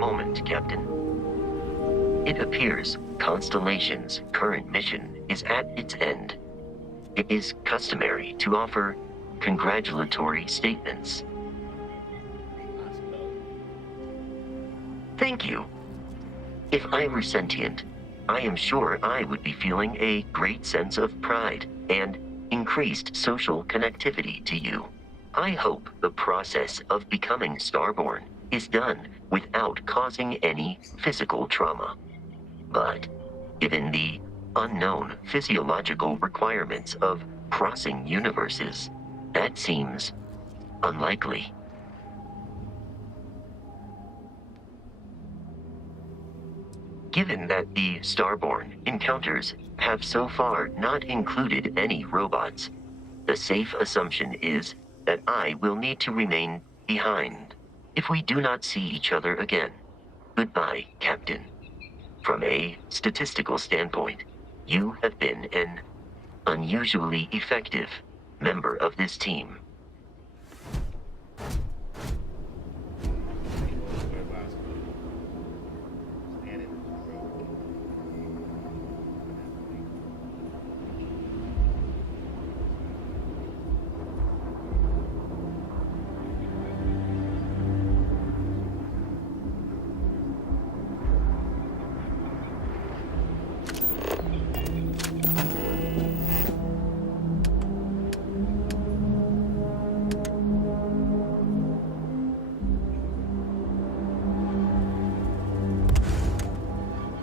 moment, Captain. It appears Constellation's current mission is at its end. It is customary to offer congratulatory statements. Thank you. If I were sentient, I am sure I would be feeling a great sense of pride and increased social connectivity to you. I hope the process of becoming starborn is done without causing any physical trauma. But given the unknown physiological requirements of crossing universes, that seems unlikely. Given that the starborn encounters have so far not included any robots, the safe assumption is that I will need to remain behind. If we do not see each other again, goodbye, Captain. From a statistical standpoint, you have been an unusually effective member of this team.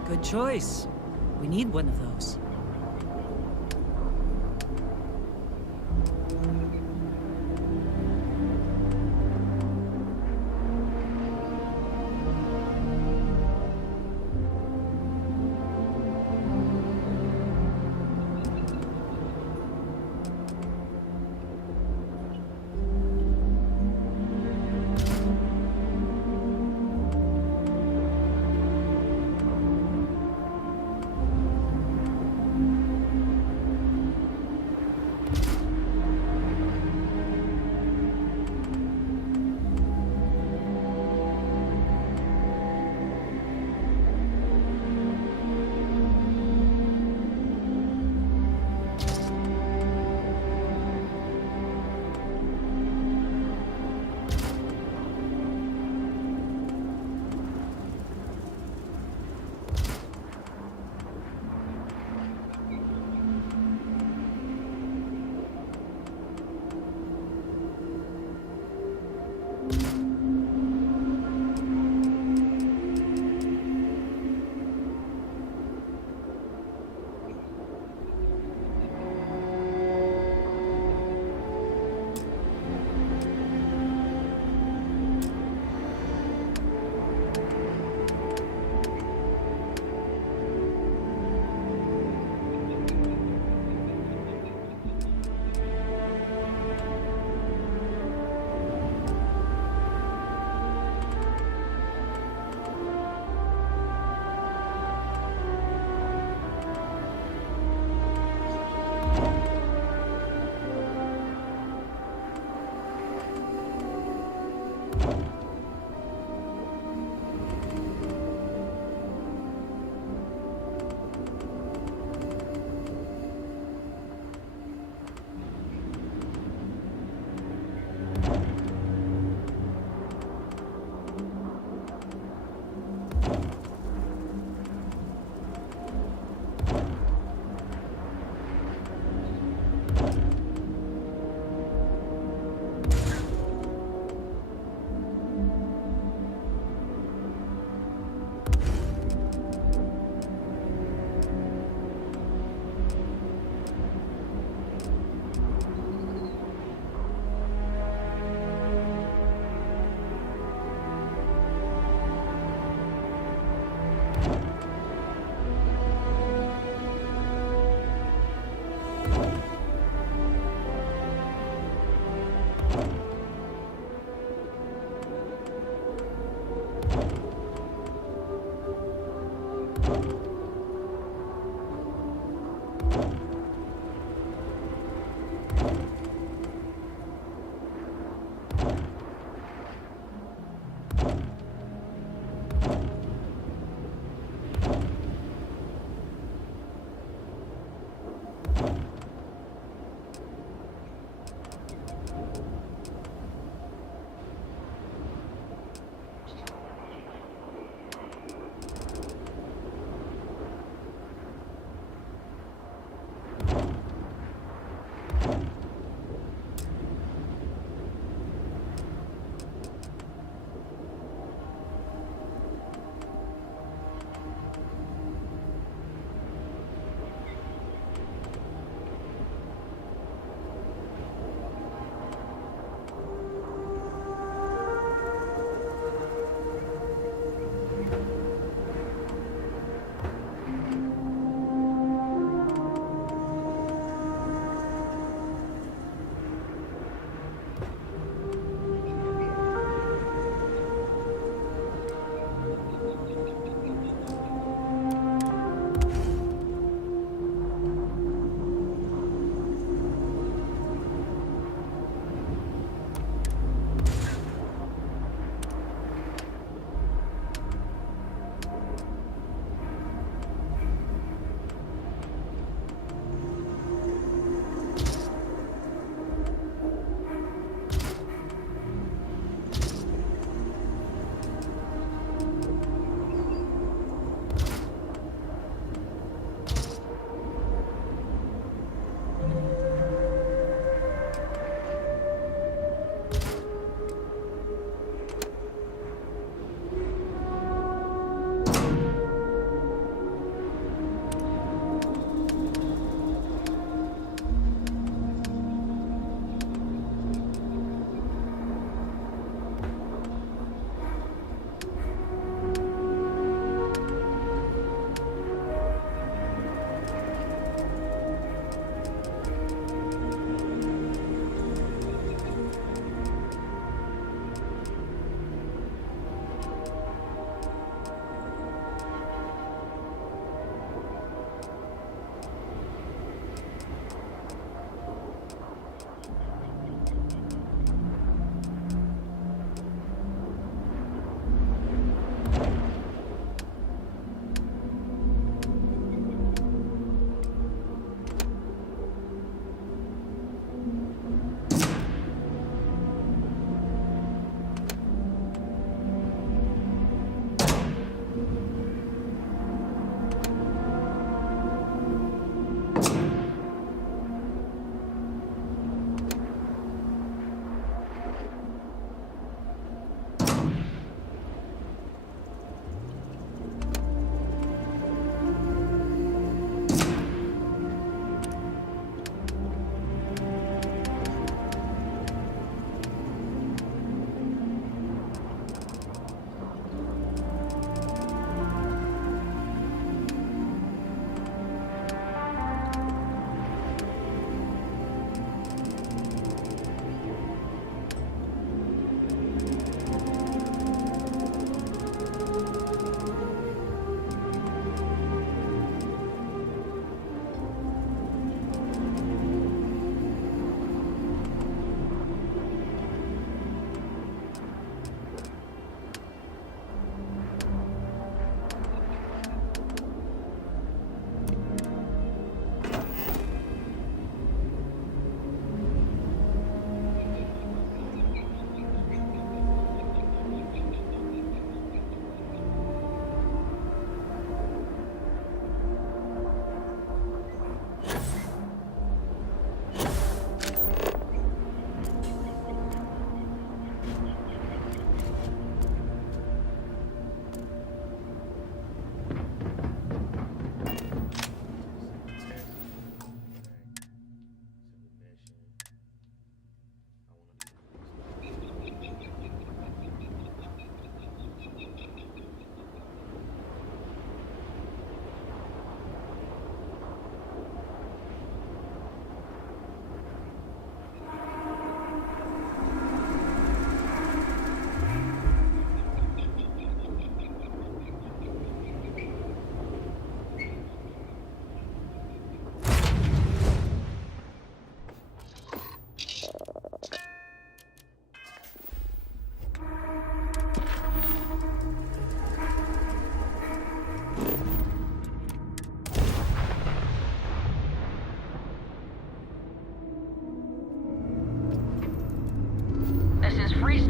Good choice. We need one of those.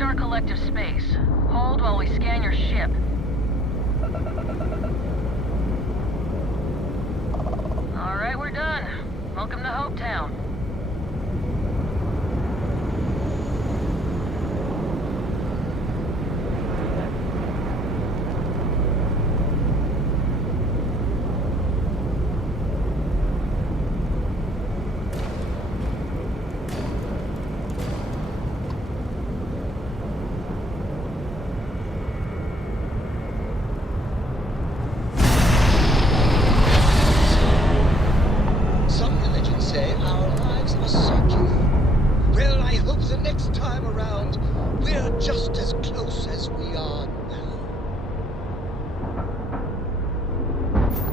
our collective space. Hold while we scan your ship. Alright, we're done. Welcome to Hopetown.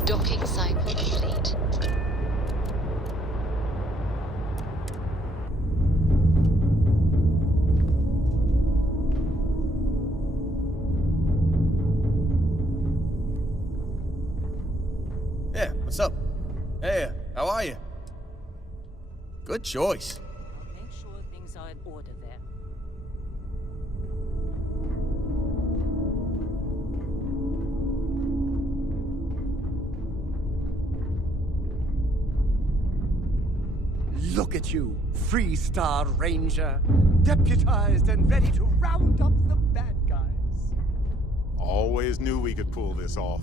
Docking cycle complete. Yeah, what's up? Hey, how are you? Good choice. I'll make sure things are in order there. Look at you, Freestar Ranger, deputized and ready to round up the bad guys. Always knew we could pull this off.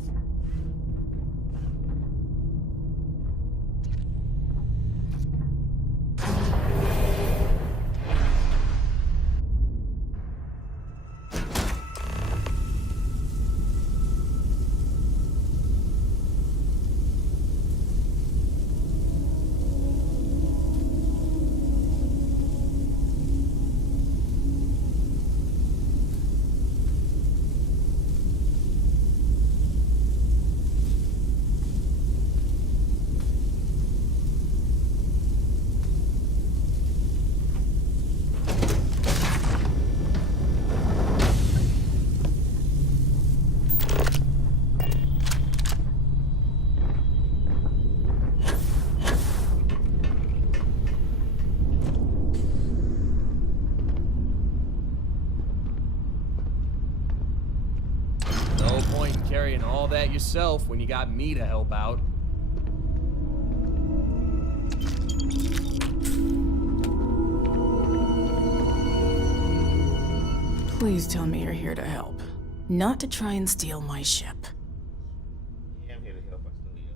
No point in carrying all that yourself when you got me to help out. Please tell me you're here to help, not to try and steal my ship. Yeah, I'm here to help. I still yell.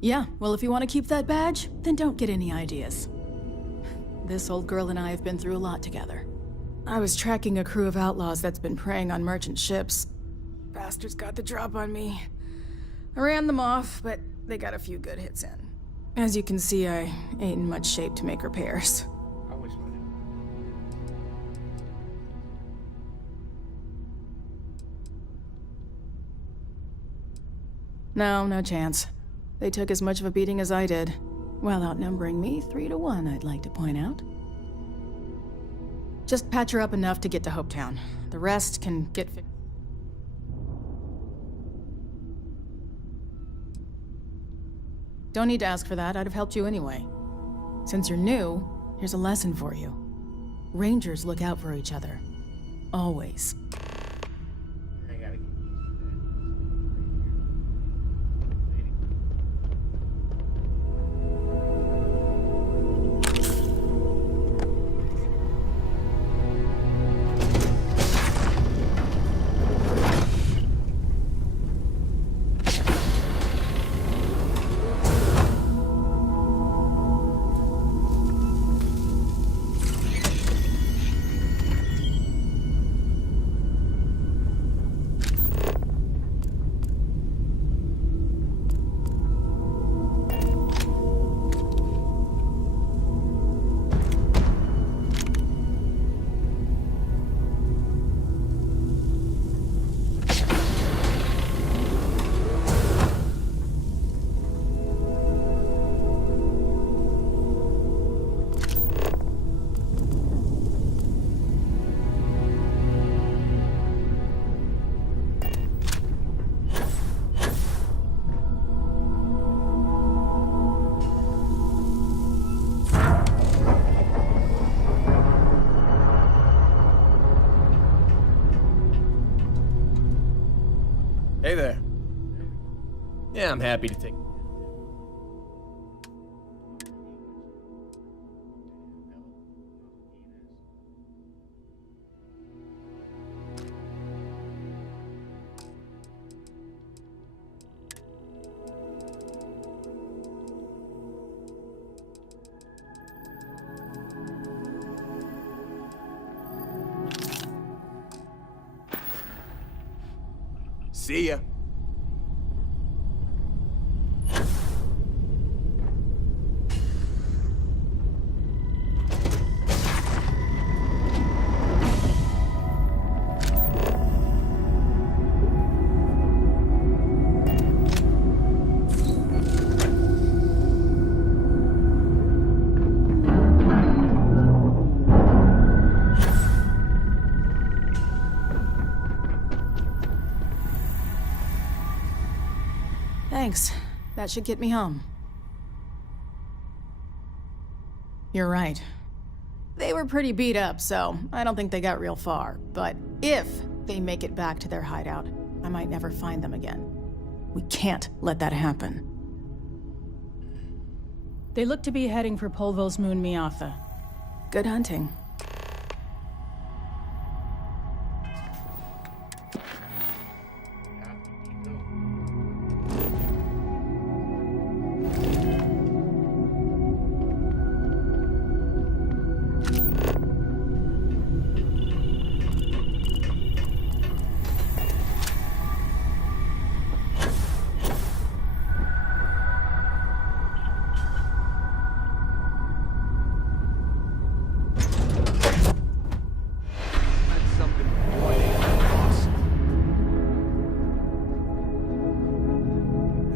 Yeah, well, if you want to keep that badge, then don't get any ideas. This old girl and I have been through a lot together. I was tracking a crew of outlaws that's been preying on merchant ships. Bastards got the drop on me. I ran them off, but they got a few good hits in. As you can see, I ain't in much shape to make repairs. I wish I did. No chance. They took as much of a beating as I did, while outnumbering me 3-1, I'd like to point out. Just patch her up enough to get to Hopetown. The rest can get fixed. Don't need to ask for that, I'd have helped you anyway. Since you're new, here's a lesson for you. Rangers look out for each other. Always. I gotta get used to that. Yeah, I'm happy to take. See ya. Thanks. That should get me home. You're right. They were pretty beat up, so I don't think they got real far. But if they make it back to their hideout, I might never find them again. We can't let that happen. They look to be heading for Polvo's moon Miatha. Good hunting.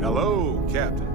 Hello, Captain.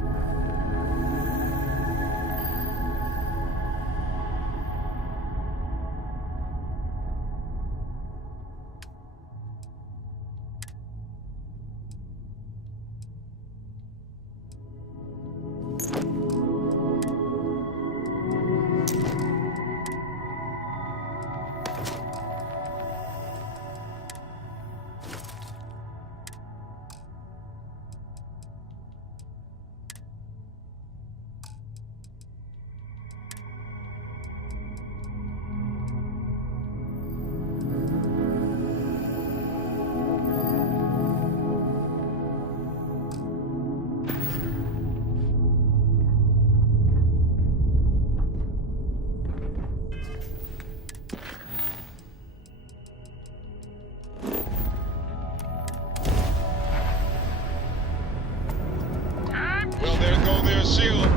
Well, there go their shield.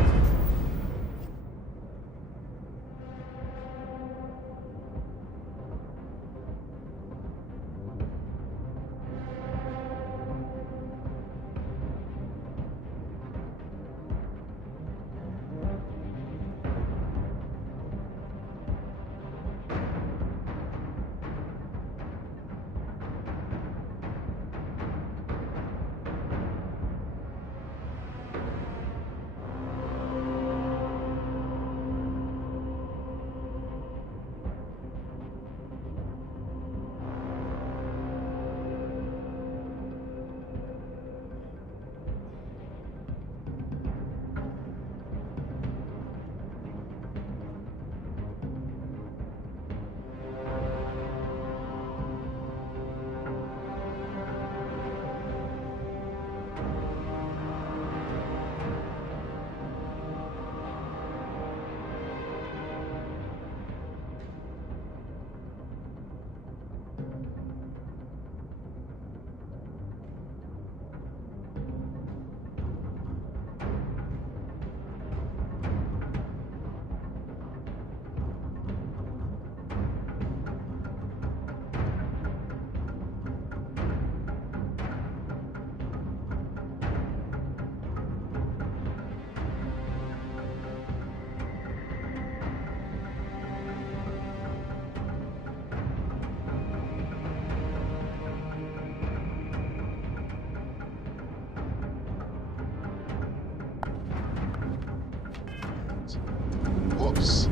Whoops.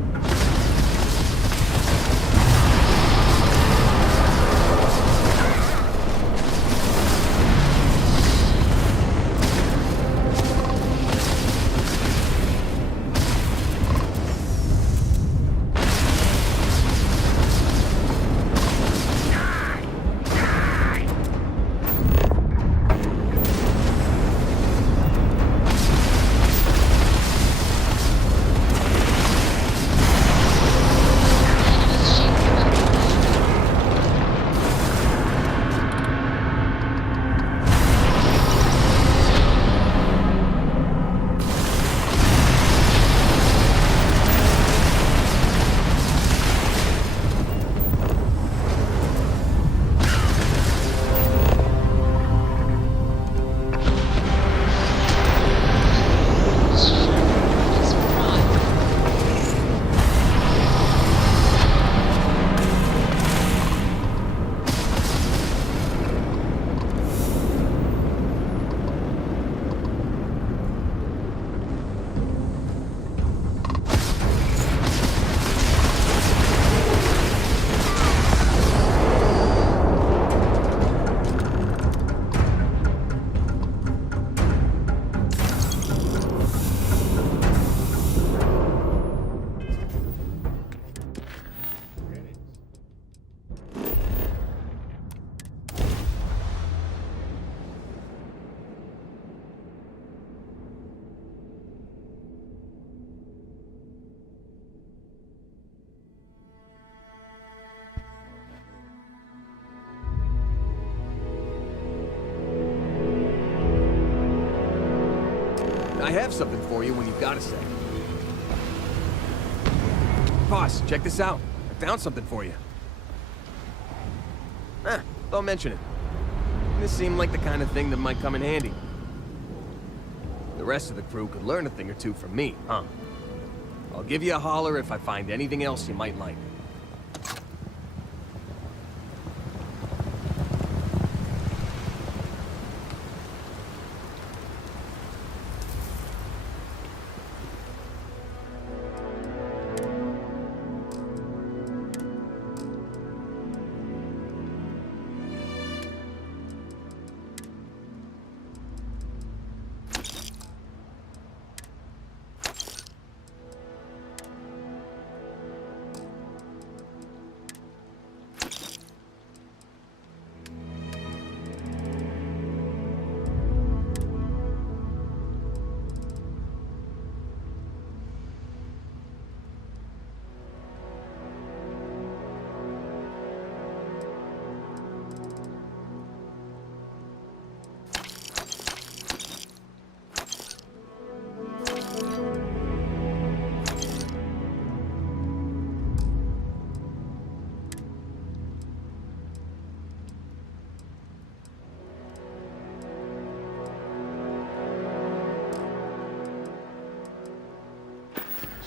I have something for you when you've got a sec. Boss, check this out. I found something for you. Don't mention it. This seemed like the kind of thing that might come in handy. The rest of the crew could learn a thing or two from me, huh? I'll give you a holler if I find anything else you might like.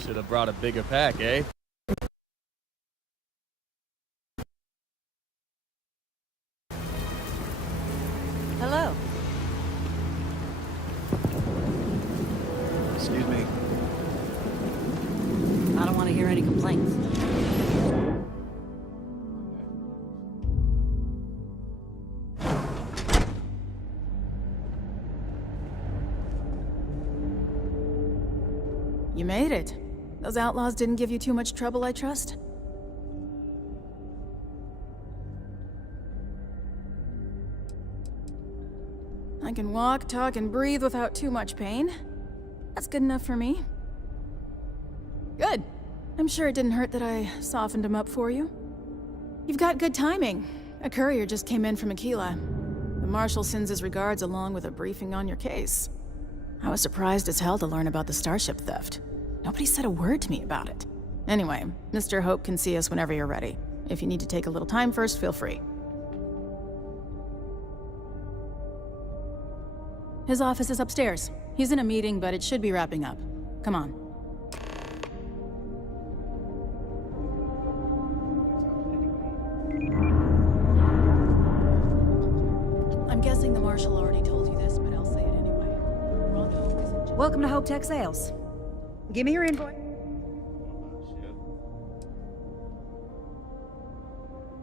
Should have brought a bigger pack, eh? Hello. Excuse me. I don't want to hear any complaints. You made it. Those outlaws didn't give you too much trouble, I trust? I can walk, talk, and breathe without too much pain. That's good enough for me. Good. I'm sure it didn't hurt that I softened him up for you. You've got good timing. A courier just came in from Aquila. The Marshal sends his regards along with a briefing on your case. I was surprised as hell to learn about the starship theft. Nobody said a word to me about it. Anyway, Mr. Hope can see us whenever you're ready. If you need to take a little time first, feel free. His office is upstairs. He's in a meeting, but it should be wrapping up. Come on. I'm guessing the Marshal already told you this, but I'll say it anyway. Ron Hope is in charge. Welcome to Hope Tech Sales. Give me your invoice.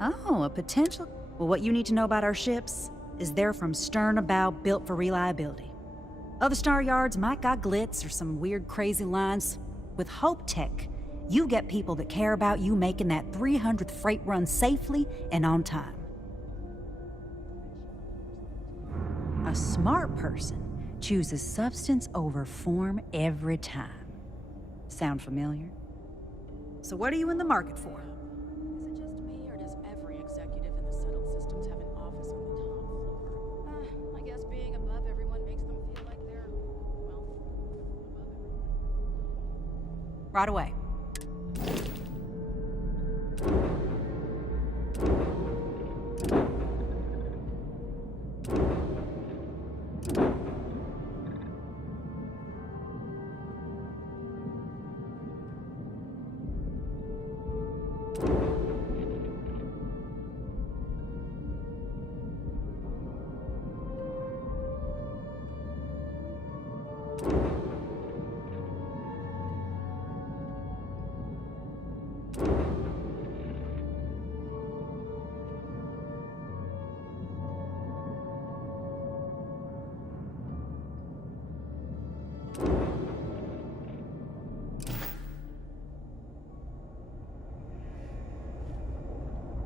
Oh, a potential. Well, what you need to know about our ships is they're from stern to bow, built for reliability. Other star yards might got glitz or some weird crazy lines. With Hope Tech, you get people that care about you making that 300th freight run safely and on time. A smart person chooses substance over form every time. Sound familiar? So what are you in the market for? Is it just me, or does every executive in the settled systems have an office on the top floor? I guess being above everyone makes them feel like they're, well, above everyone. Right away.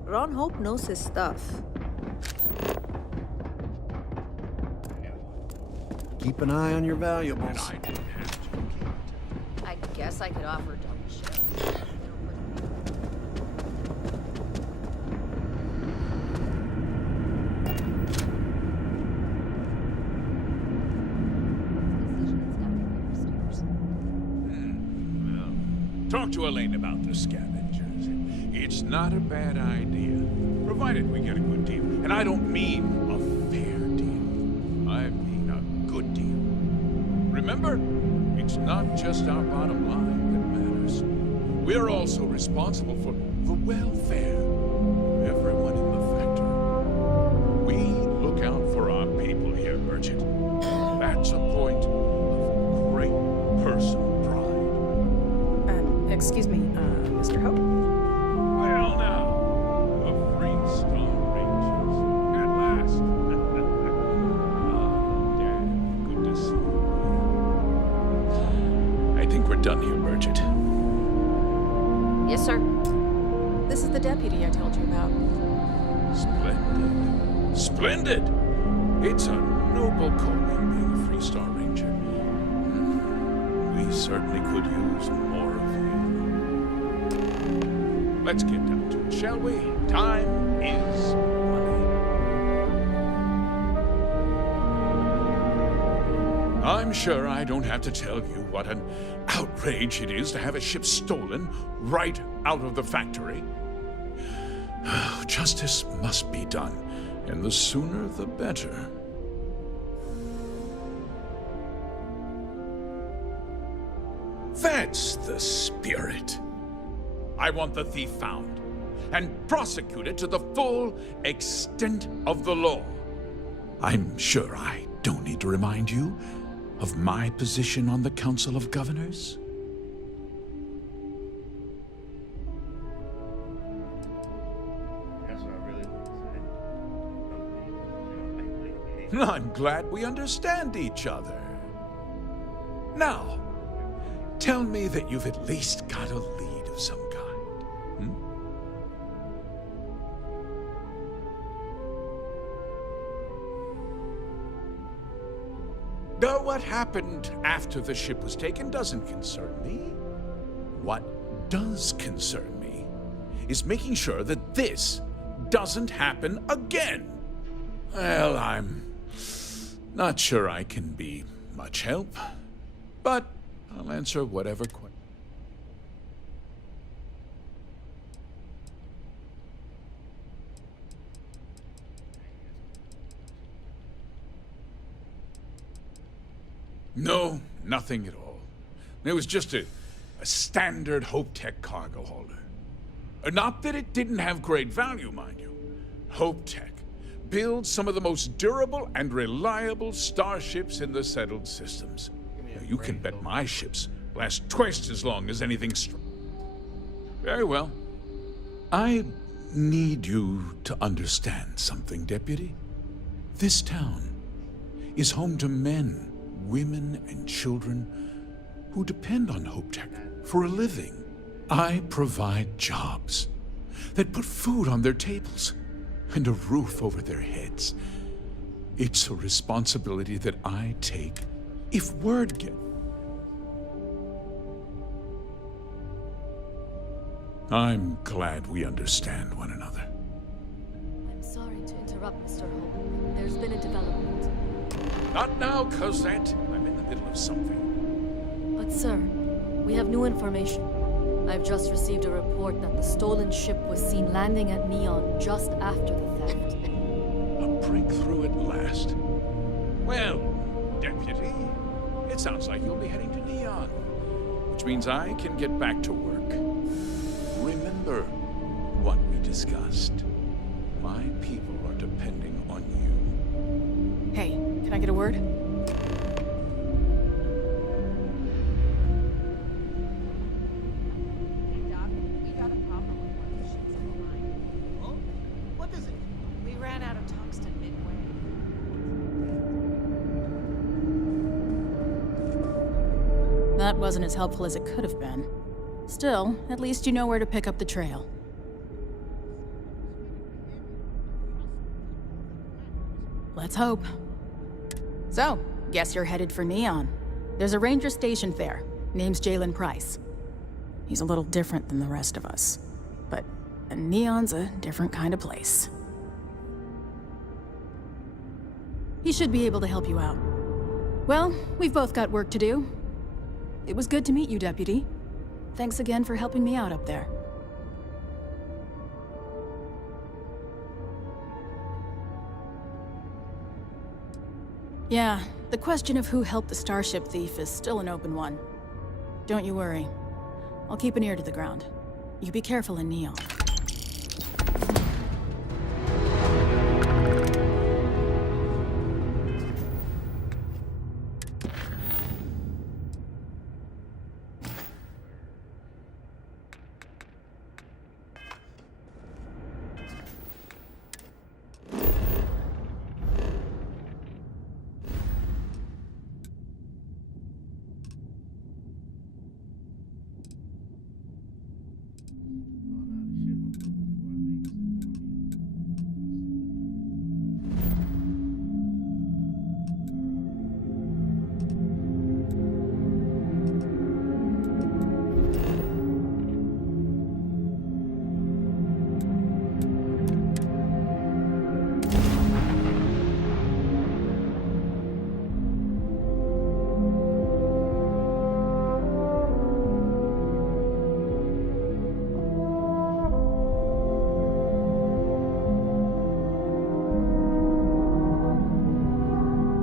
Ron Hope knows his stuff. Keep an eye on your valuables. I guess I could offer double shifts. Talk to Elaine about the scavengers. It's not a bad idea, provided we get a good deal. And I don't mean a fair deal. I mean a good deal. Remember, it's not just our bottom line that matters. We're also responsible for the welfare of everyone in the factory. We look out for our people here, Merchant. That's a point of great personal pride. Excuse me, Mr. Hope? Well now, the Free Star Rangers. At last. Oh, Dad, good to see you. I think we're done here, Merchant. Yes, sir. This is the deputy I told you about. Splendid. Splendid! It's a noble calling being a Free Star Ranger. We certainly could use more of you. Let's get down to it, shall we? Time is money. I'm sure I don't have to tell you what an outrage it is to have a ship stolen right out of the factory. Justice must be done, and the sooner the better. That's the spirit. I want the thief found and prosecuted to the full extent of the law. I'm sure I don't need to remind you of my position on the Council of Governors. That's what I really want to say. I'm glad we understand each other. Now, tell me that you've at least got a lead of some kind. Hmm? Though what happened after the ship was taken doesn't concern me. What does concern me is making sure that this doesn't happen again. Well, I'm not sure I can be much help, but I'll answer whatever question. No, nothing at all. It was just a standard Hope Tech cargo holder. Not that it didn't have great value, mind you. Hope Tech builds some of the most durable and reliable starships in the settled systems. You can bet my ships last twice as long as anything Very well. I need you to understand something, Deputy. This town is home to men, women, and children who depend on Hope Tech for a living. I provide jobs that put food on their tables and a roof over their heads. It's a responsibility that I take if word gets. I'm glad we understand one another. I'm sorry to interrupt, Mr. Hope. There's been a development. Not now, Cosette. I'm in the middle of something. But sir, we have new information. I've just received a report that the stolen ship was seen landing at Neon just after the theft. A breakthrough at last. Well, Deputy, it sounds like you'll be heading to Neon, which means I can get back to work. Remember what we discussed. My people are depending on you. Hey, can I get a word? That wasn't as helpful as it could have been. Still, at least you know where to pick up the trail. Let's hope. So, guess you're headed for Neon. There's a ranger stationed there. Name's Jalen Price. He's a little different than the rest of us. But Neon's a different kind of place. He should be able to help you out. Well, we've both got work to do. It was good to meet you, Deputy. Thanks again for helping me out up there. Yeah, the question of who helped the Starship thief is still an open one. Don't you worry. I'll keep an ear to the ground. You be careful in Neon.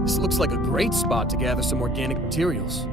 This looks like a great spot to gather some organic materials.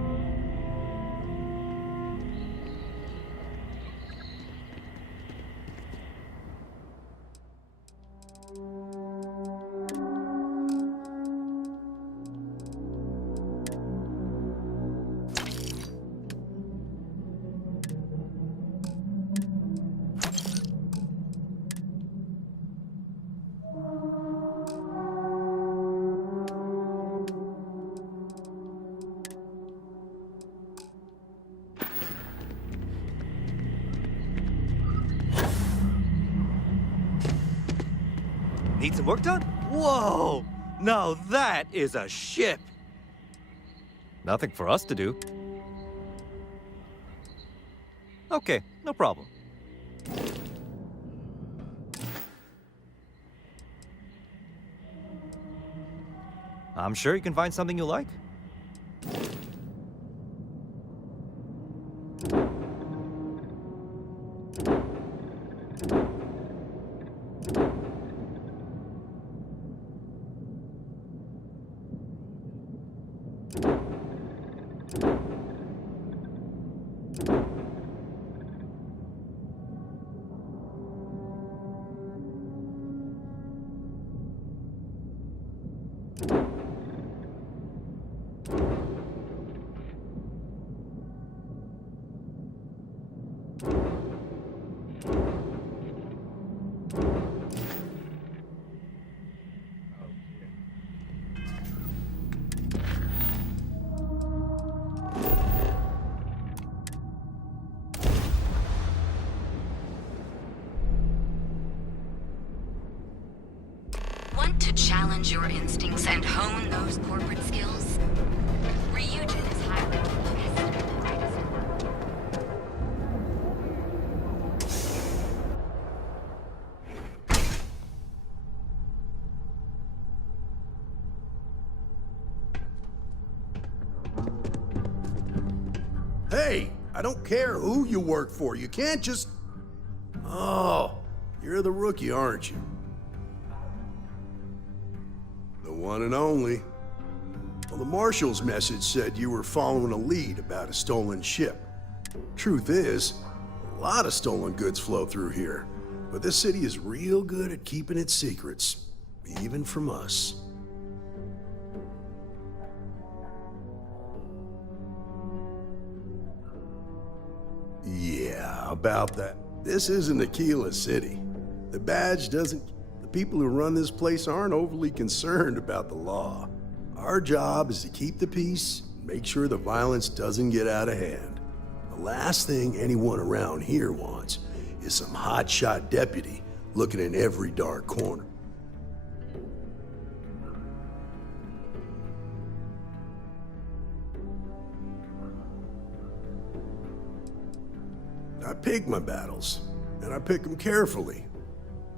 Need some work done? Whoa! Now that is a ship! Nothing for us to do. Okay, no problem. I'm sure you can find something you like. Want to challenge your instincts and hone those corporate skills? Ryujin is hiring the best and brightest in the world. Hey, I don't care who you work for. You can't just... Oh, you're the rookie, aren't you? The one and only. Well, the Marshal's message said you were following a lead about a stolen ship. Truth is, a lot of stolen goods flow through here, but this city is real good at keeping its secrets, even from us. Yeah, about that. This isn't Aquila City. The badge doesn't... The people who run this place aren't overly concerned about the law. Our job is to keep the peace, make sure the violence doesn't get out of hand. The last thing anyone around here wants is some hotshot deputy looking in every dark corner. I pick my battles, and I pick them carefully.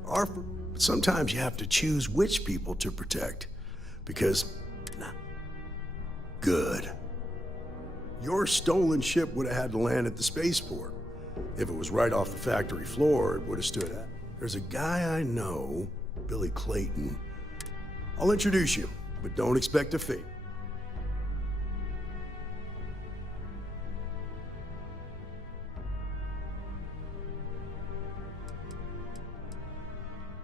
But sometimes you have to choose which people to protect, because, nah, good. Your stolen ship would have had to land at the spaceport. If it was right off the factory floor, it would have stood out. There's a guy I know, Billy Clayton. I'll introduce you, but don't expect a fee.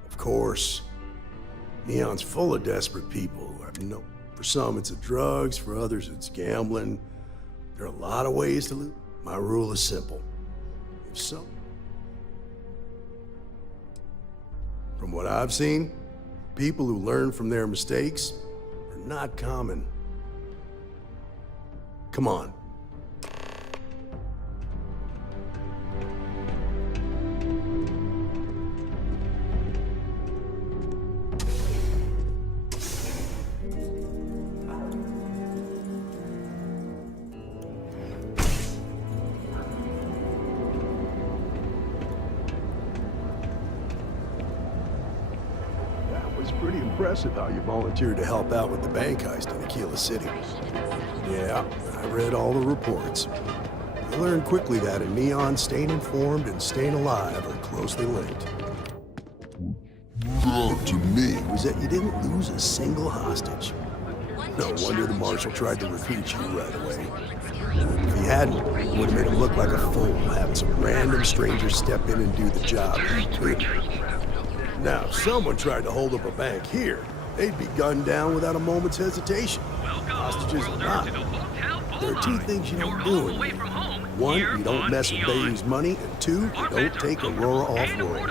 Of course, Neon's full of desperate people. For some, it's the drugs. For others, it's gambling. There are a lot of ways to lose. My rule is simple. If so, from what I've seen, people who learn from their mistakes are not common. Come on. Pretty impressive how you volunteered to help out with the bank heist in Aquila City. Yeah, I read all the reports. I learned quickly that in Neon, staying informed and staying alive are closely linked. To me was that you didn't lose a single hostage. No wonder the marshal tried to recruit you right away. If he hadn't, it would have made him look like a fool, having some random stranger step in and do the job he couldn't. Now, if someone tried to hold up a bank here, they'd be gunned down without a moment's hesitation. Hostages or not. There are two things you don't do in here. One, you don't mess with Bayou's money, and two, you don't take Aurora off-world.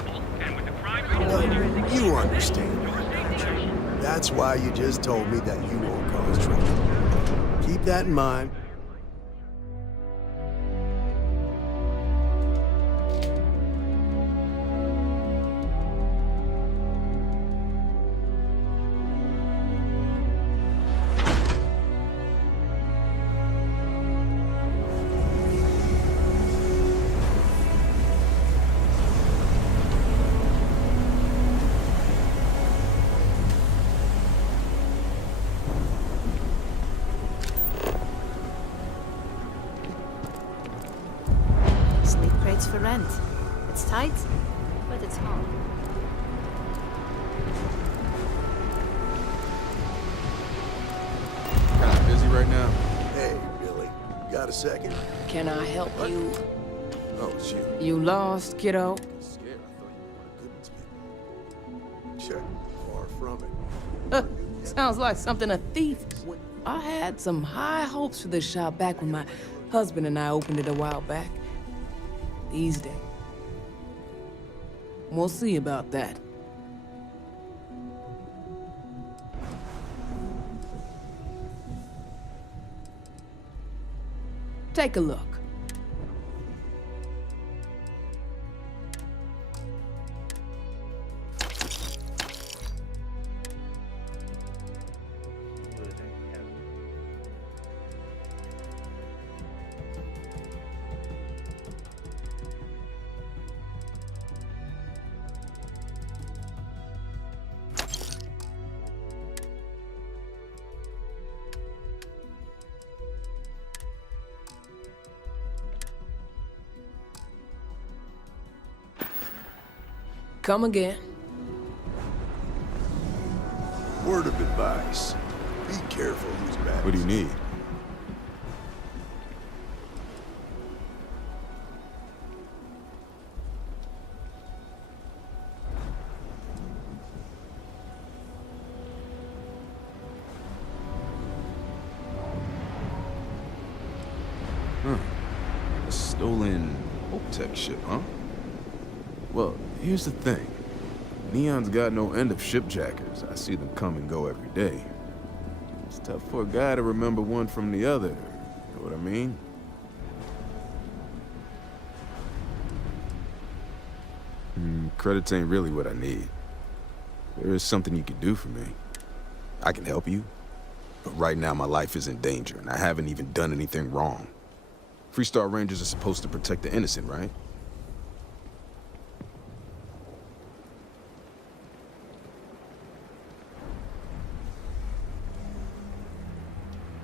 You understand that, don't you? That's why you just told me that you won't cause trouble. Keep that in mind. For rent. It's tight, but it's home. Kinda busy right now? Hey, Billy. Got a second? Can I help you? Oh, it's you. You lost, kiddo? Scared. I thought you were one of goodness people. Check. Far from it. Sounds like something a thief. I had some high hopes for this shop back when my husband and I opened it a while back. These days. We'll see about that. Take a look. Come again. Word of advice. Be careful who's back. What do you need? A stolen Optech ship, huh? Well, here's the thing. Neon's got no end of shipjackers. I see them come and go every day. It's tough for a guy to remember one from the other. You know what I mean? Credits ain't really what I need. There is something you can do for me. I can help you. But right now my life is in danger, and I haven't even done anything wrong. Freestar Rangers are supposed to protect the innocent, right?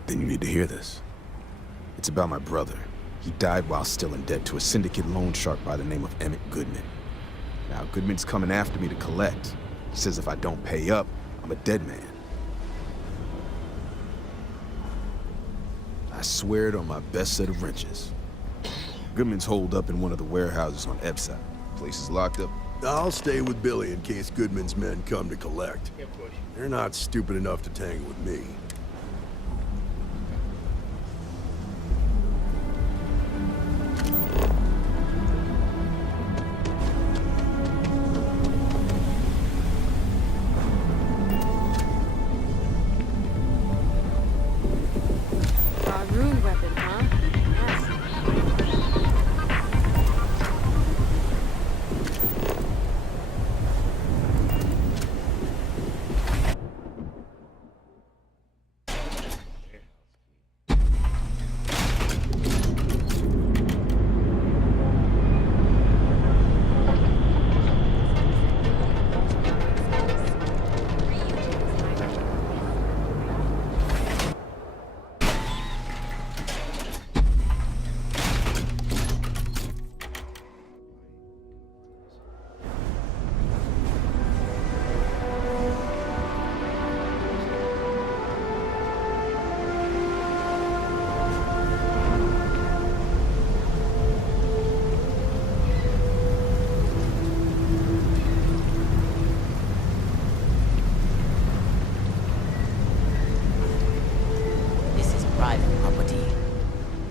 Then you need to hear this. It's about my brother. He died while still in debt to a syndicate loan shark by the name of Emmett Goodman. Now, Goodman's coming after me to collect. He says if I don't pay up, I'm a dead man. I swear it on my best set of wrenches. Goodman's holed up in one of the warehouses on Epside. Place is locked up. I'll stay with Billy in case Goodman's men come to collect. They're not stupid enough to tangle with me. Rune weapon, huh?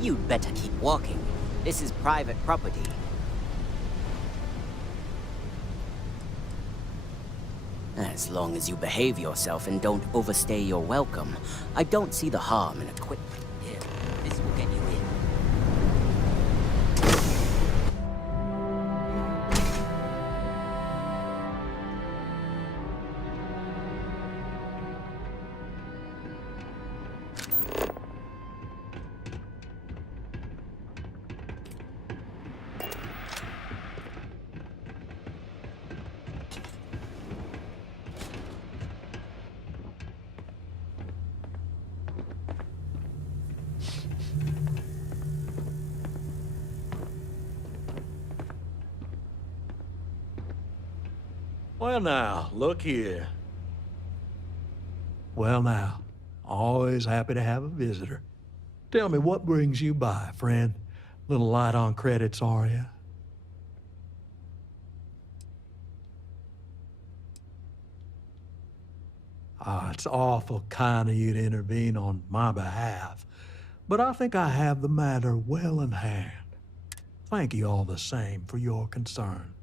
You'd better keep walking. This is private property. As long as you behave yourself and don't overstay your welcome, I don't see the harm in a quick... Here, this will get you in. Well now, look here. Well now, always happy to have a visitor. Tell me, what brings you by, friend? Little light on credits, are you? It's awful kind of you to intervene on my behalf, but I think I have the matter well in hand. Thank you all the same for your concern.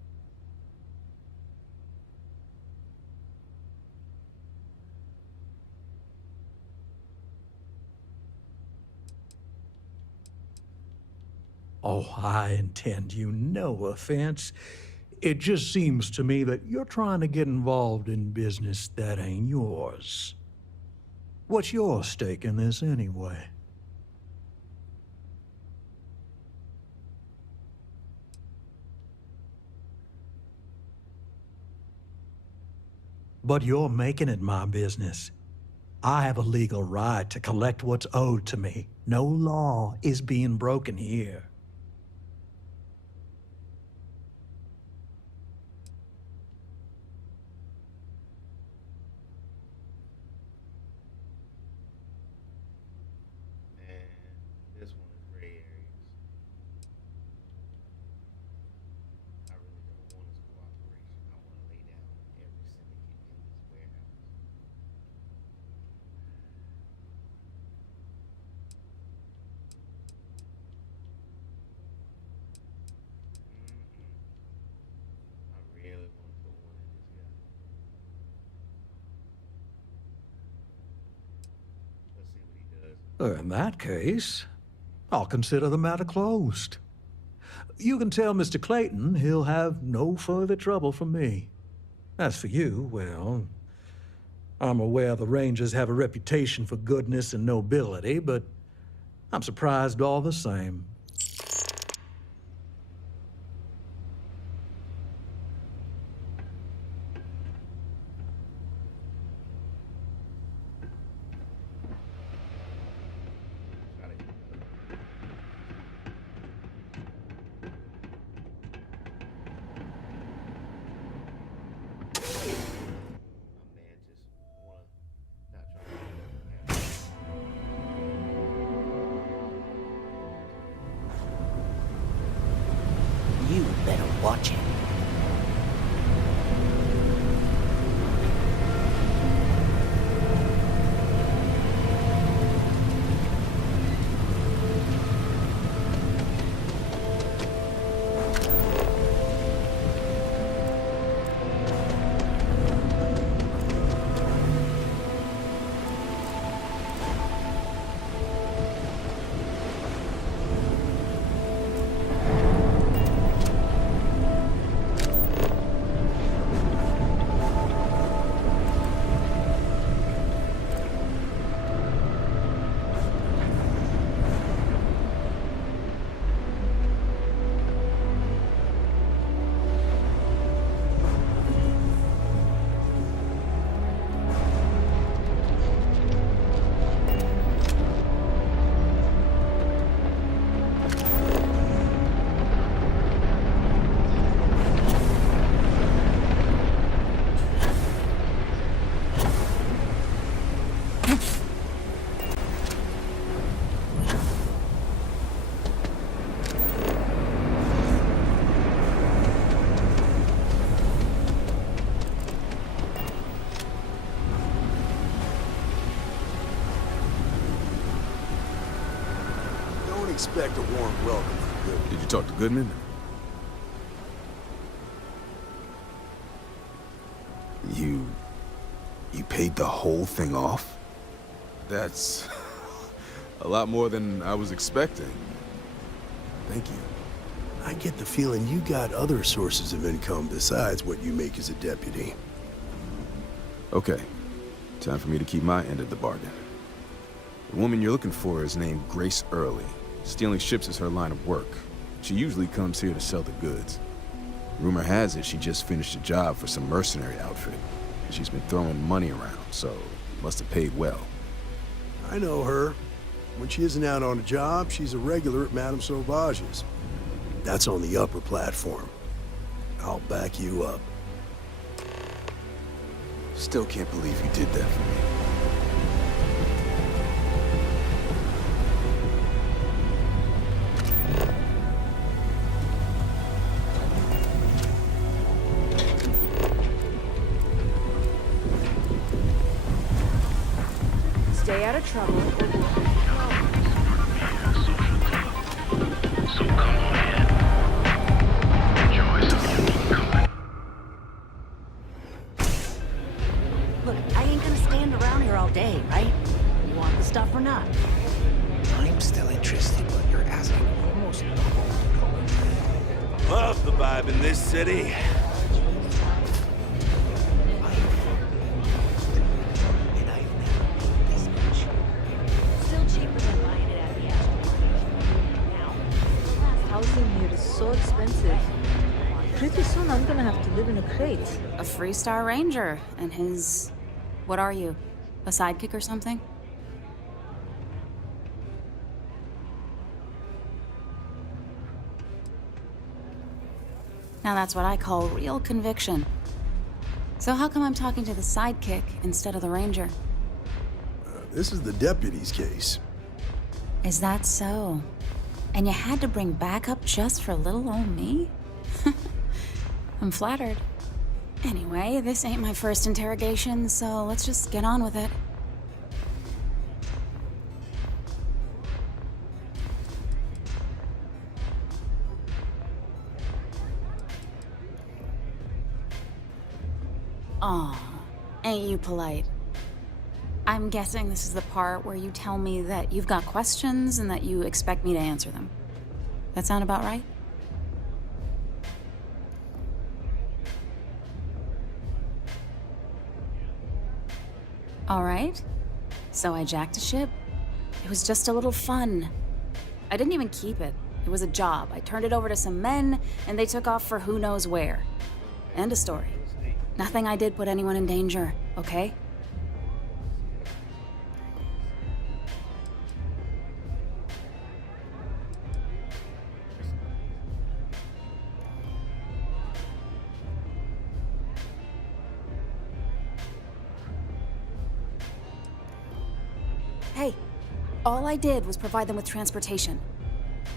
Oh, I intend you no offense. It just seems to me that you're trying to get involved in business that ain't yours. What's your stake in this anyway? But you're making it my business. I have a legal right to collect what's owed to me. No law is being broken here. In that case, I'll consider the matter closed. You can tell Mr. Clayton he'll have no further trouble from me. As for you, well, I'm aware the Rangers have a reputation for goodness and nobility, but I'm surprised all the same. watching. Expect a warm welcome from Goodman. Did you talk to Goodman? You paid the whole thing off? That's a lot more than I was expecting. Thank you. I get the feeling you got other sources of income besides what you make as a deputy. Okay. Time for me to keep my end of the bargain. The woman you're looking for is named Grace Early. Stealing ships is her line of work. She usually comes here to sell the goods. Rumor has it she just finished a job for some mercenary outfit. And she's been throwing money around, so must have paid well. I know her. When she isn't out on a job, she's a regular at Madame Sauvage's. That's on the upper platform. I'll back you up. Still can't believe you did that for me. Stay out of trouble. Look, I ain't gonna stand around here all day, right? You want the stuff or not? I'm still interested, but you're asking almost. Love the vibe in this city. So expensive. Pretty soon I'm gonna have to live in a crate. A Freestar Ranger and his... What are you? A sidekick or something? Now that's what I call real conviction. So how come I'm talking to the sidekick instead of the Ranger? This is the deputy's case. Is that so? And you had to bring backup just for little old me? I'm flattered. Anyway, this ain't my first interrogation, so let's just get on with it. Aw, ain't you polite? I'm guessing this is the part where you tell me that you've got questions and that you expect me to answer them. That sound about right? All right. So I jacked a ship. It was just a little fun. I didn't even keep it. It was a job. I turned it over to some men, and they took off for who knows where. End of story. Nothing I did put anyone in danger, okay? Hey, all I did was provide them with transportation.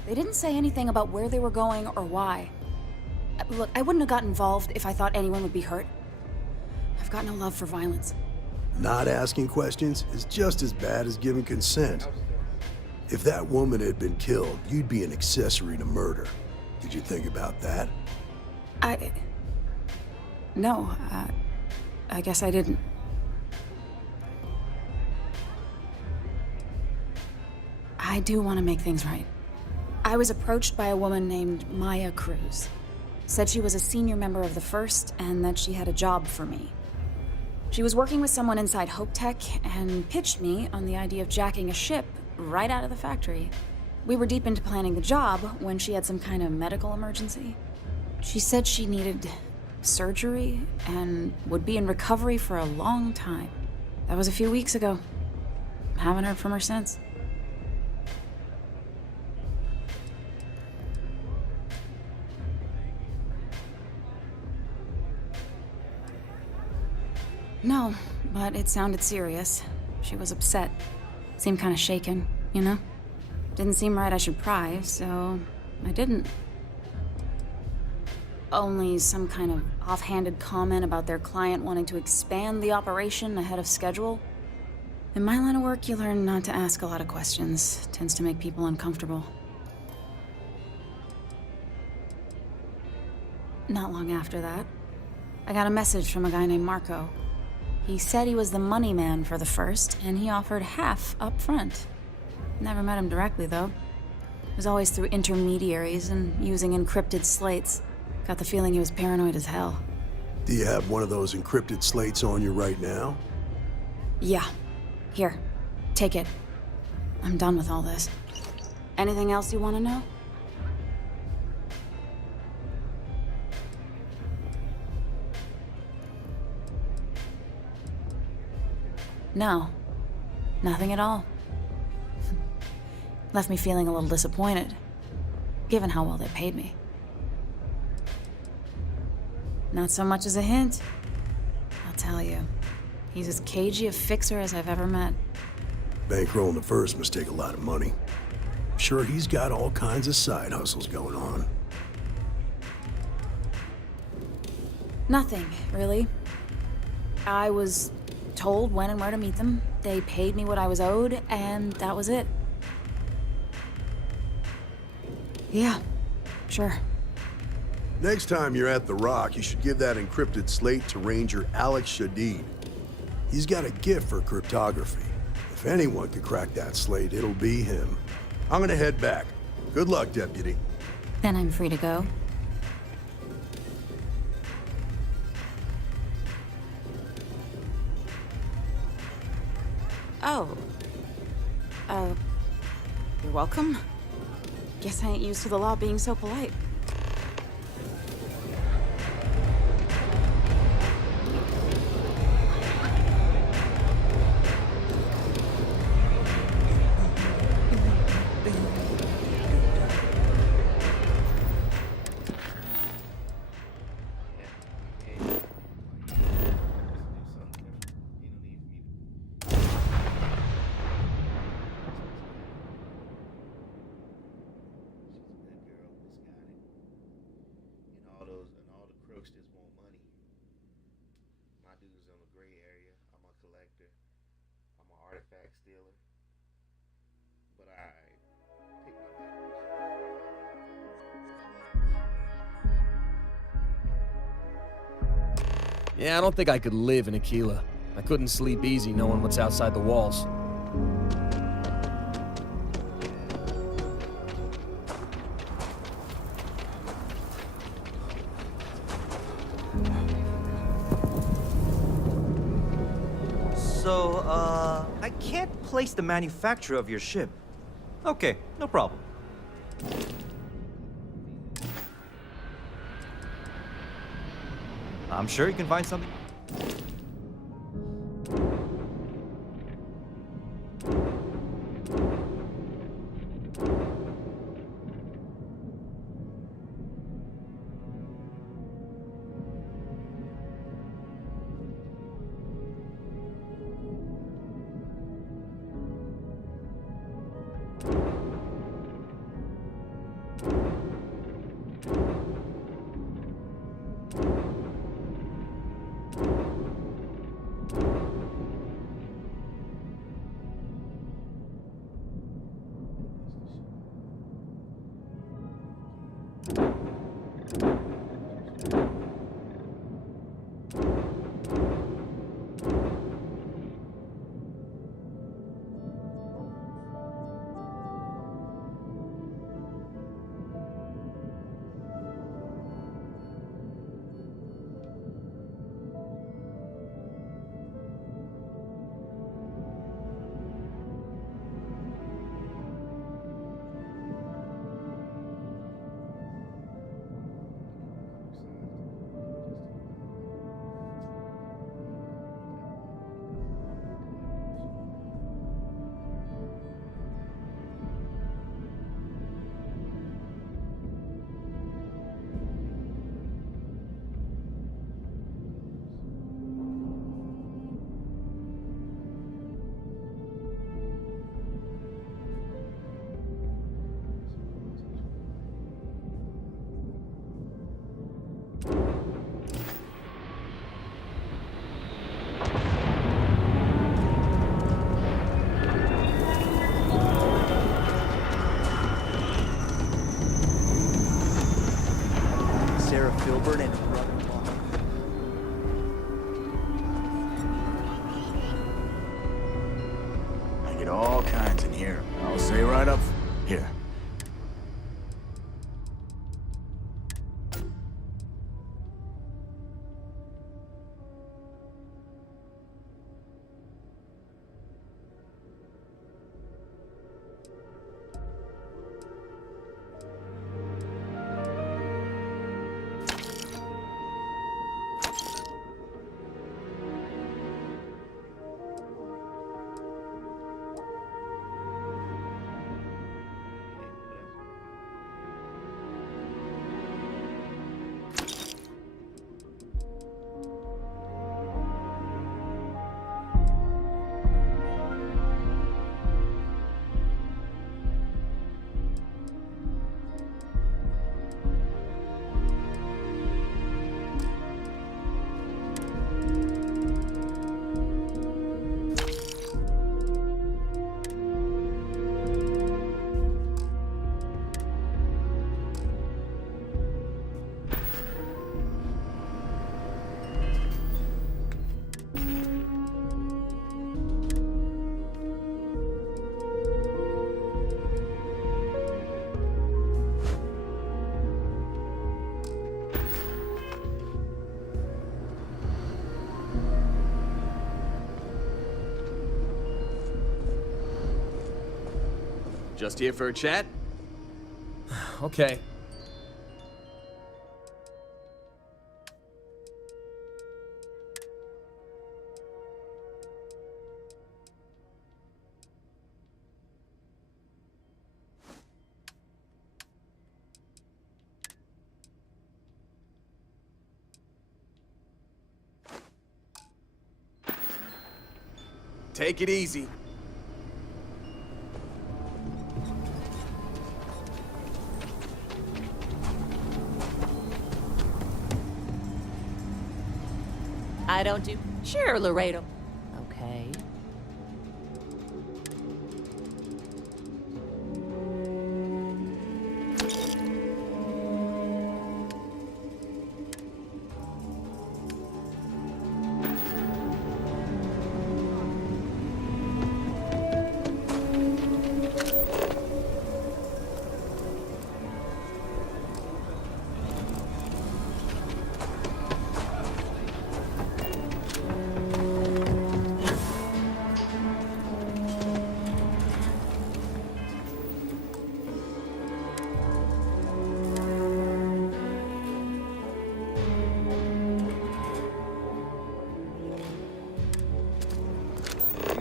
They didn't say anything about where they were going or why. Look, I wouldn't have got involved if I thought anyone would be hurt. I've got no love for violence. Not asking questions is just as bad as giving consent. If that woman had been killed, you'd be an accessory to murder. Did you think about that? No, I guess I didn't. I do want to make things right. I was approached by a woman named Maya Cruz. Said she was a senior member of the First and that she had a job for me. She was working with someone inside Hope Tech and pitched me on the idea of jacking a ship right out of the factory. We were deep into planning the job when she had some kind of medical emergency. She said she needed surgery and would be in recovery for a long time. That was a few weeks ago. Haven't heard from her since. No, but it sounded serious. She was upset. Seemed kind of shaken, you know? Didn't seem right I should pry, so I didn't. Only some kind of offhanded comment about their client wanting to expand the operation ahead of schedule. In my line of work, you learn not to ask a lot of questions. It tends to make people uncomfortable. Not long after that, I got a message from a guy named Marco. He said he was the money man for the First, and he offered half up front. Never met him directly, though. It was always through intermediaries and using encrypted slates. Got the feeling he was paranoid as hell. Do you have one of those encrypted slates on you right now? Yeah. Here. Take it. I'm done with all this. Anything else you want to know? No. Nothing at all. Left me feeling a little disappointed, given how well they paid me. Not so much as a hint. I'll tell you, he's as cagey a fixer as I've ever met. Bankrolling the First must take a lot of money. Sure, he's got all kinds of side hustles going on. Nothing, really. I was told when and where to meet them. They paid me what I was owed, and that was it. Yeah, sure. Next time you're at the Rock, you should give that encrypted slate to Ranger Alex Shadid. He's got a gift for cryptography. If anyone could crack that slate, it'll be him. I'm gonna head back. Good luck, Deputy. Then I'm free to go. Oh. You're welcome. Guess I ain't used to the law being so polite. Yeah, I don't think I could live in Aquila. I couldn't sleep easy knowing what's outside the walls. So, I can't place the manufacturer of your ship. Okay, no problem. I'm sure you can find something. Filbert and brother-in-law. I get all kinds in here. I'll say right up here. Just here for a chat? Okay. Take it easy. I don't do... Sure, Laredo. Okay.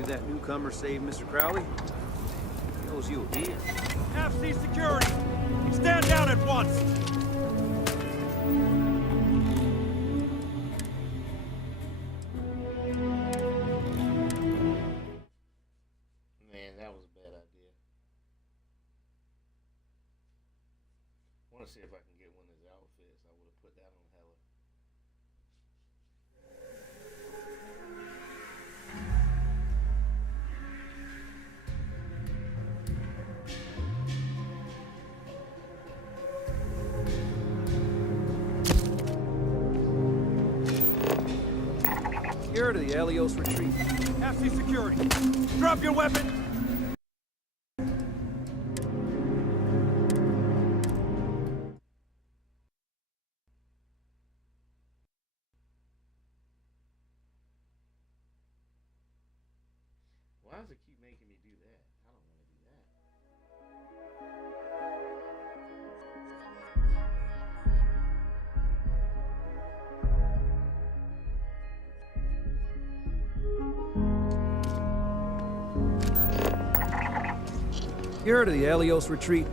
That newcomer saved Mr. Crowley? He owes you a beer. FC security! Stand down at once! Man, that was a bad idea. I want to see if I can get one of his outfits. I would have put that on Hella. heard of the Helios retreat? Half-sea security. Drop your weapon! Why does it keep making me do that? I don't want to do that. You heard of the Helios retreat?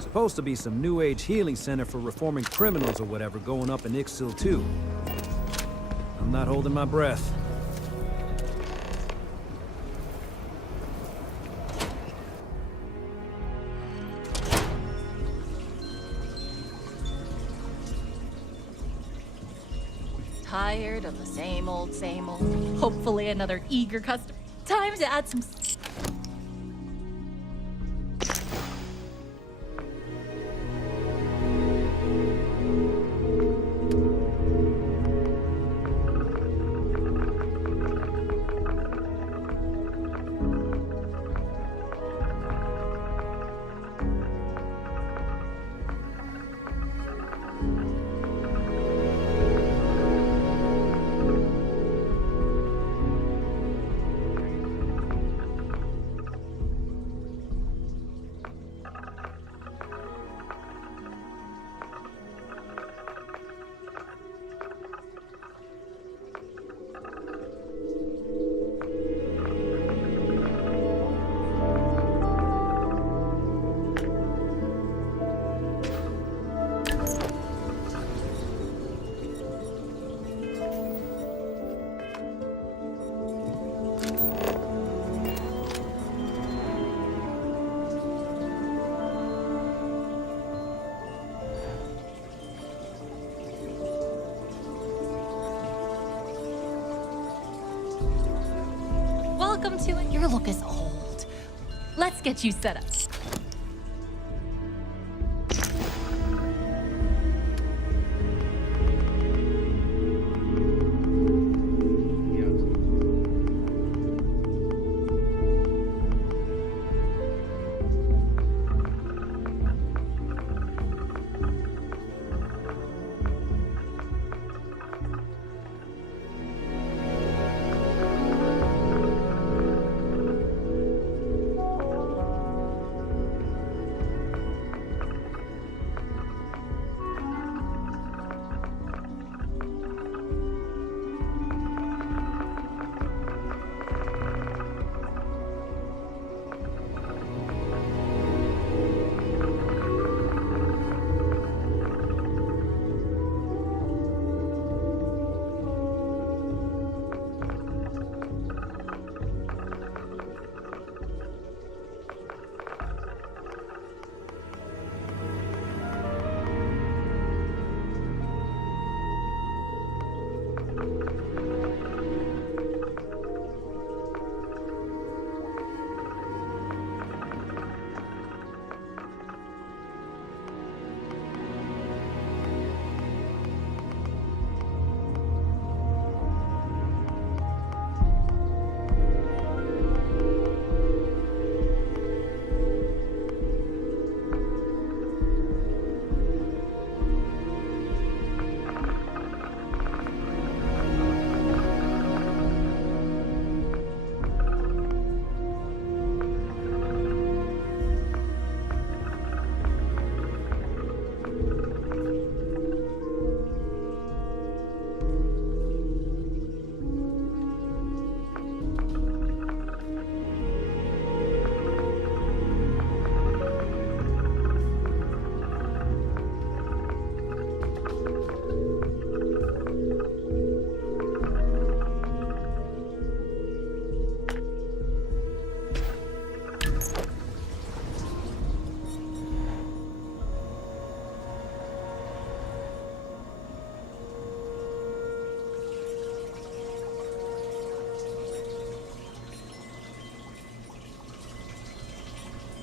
Supposed to be some new age healing center for reforming criminals or whatever going up in Ixil 2. I'm not holding my breath. Tired of the same old, same old. Hopefully another eager customer. Time to add some... Welcome to it. Your look is old. Let's get you set up.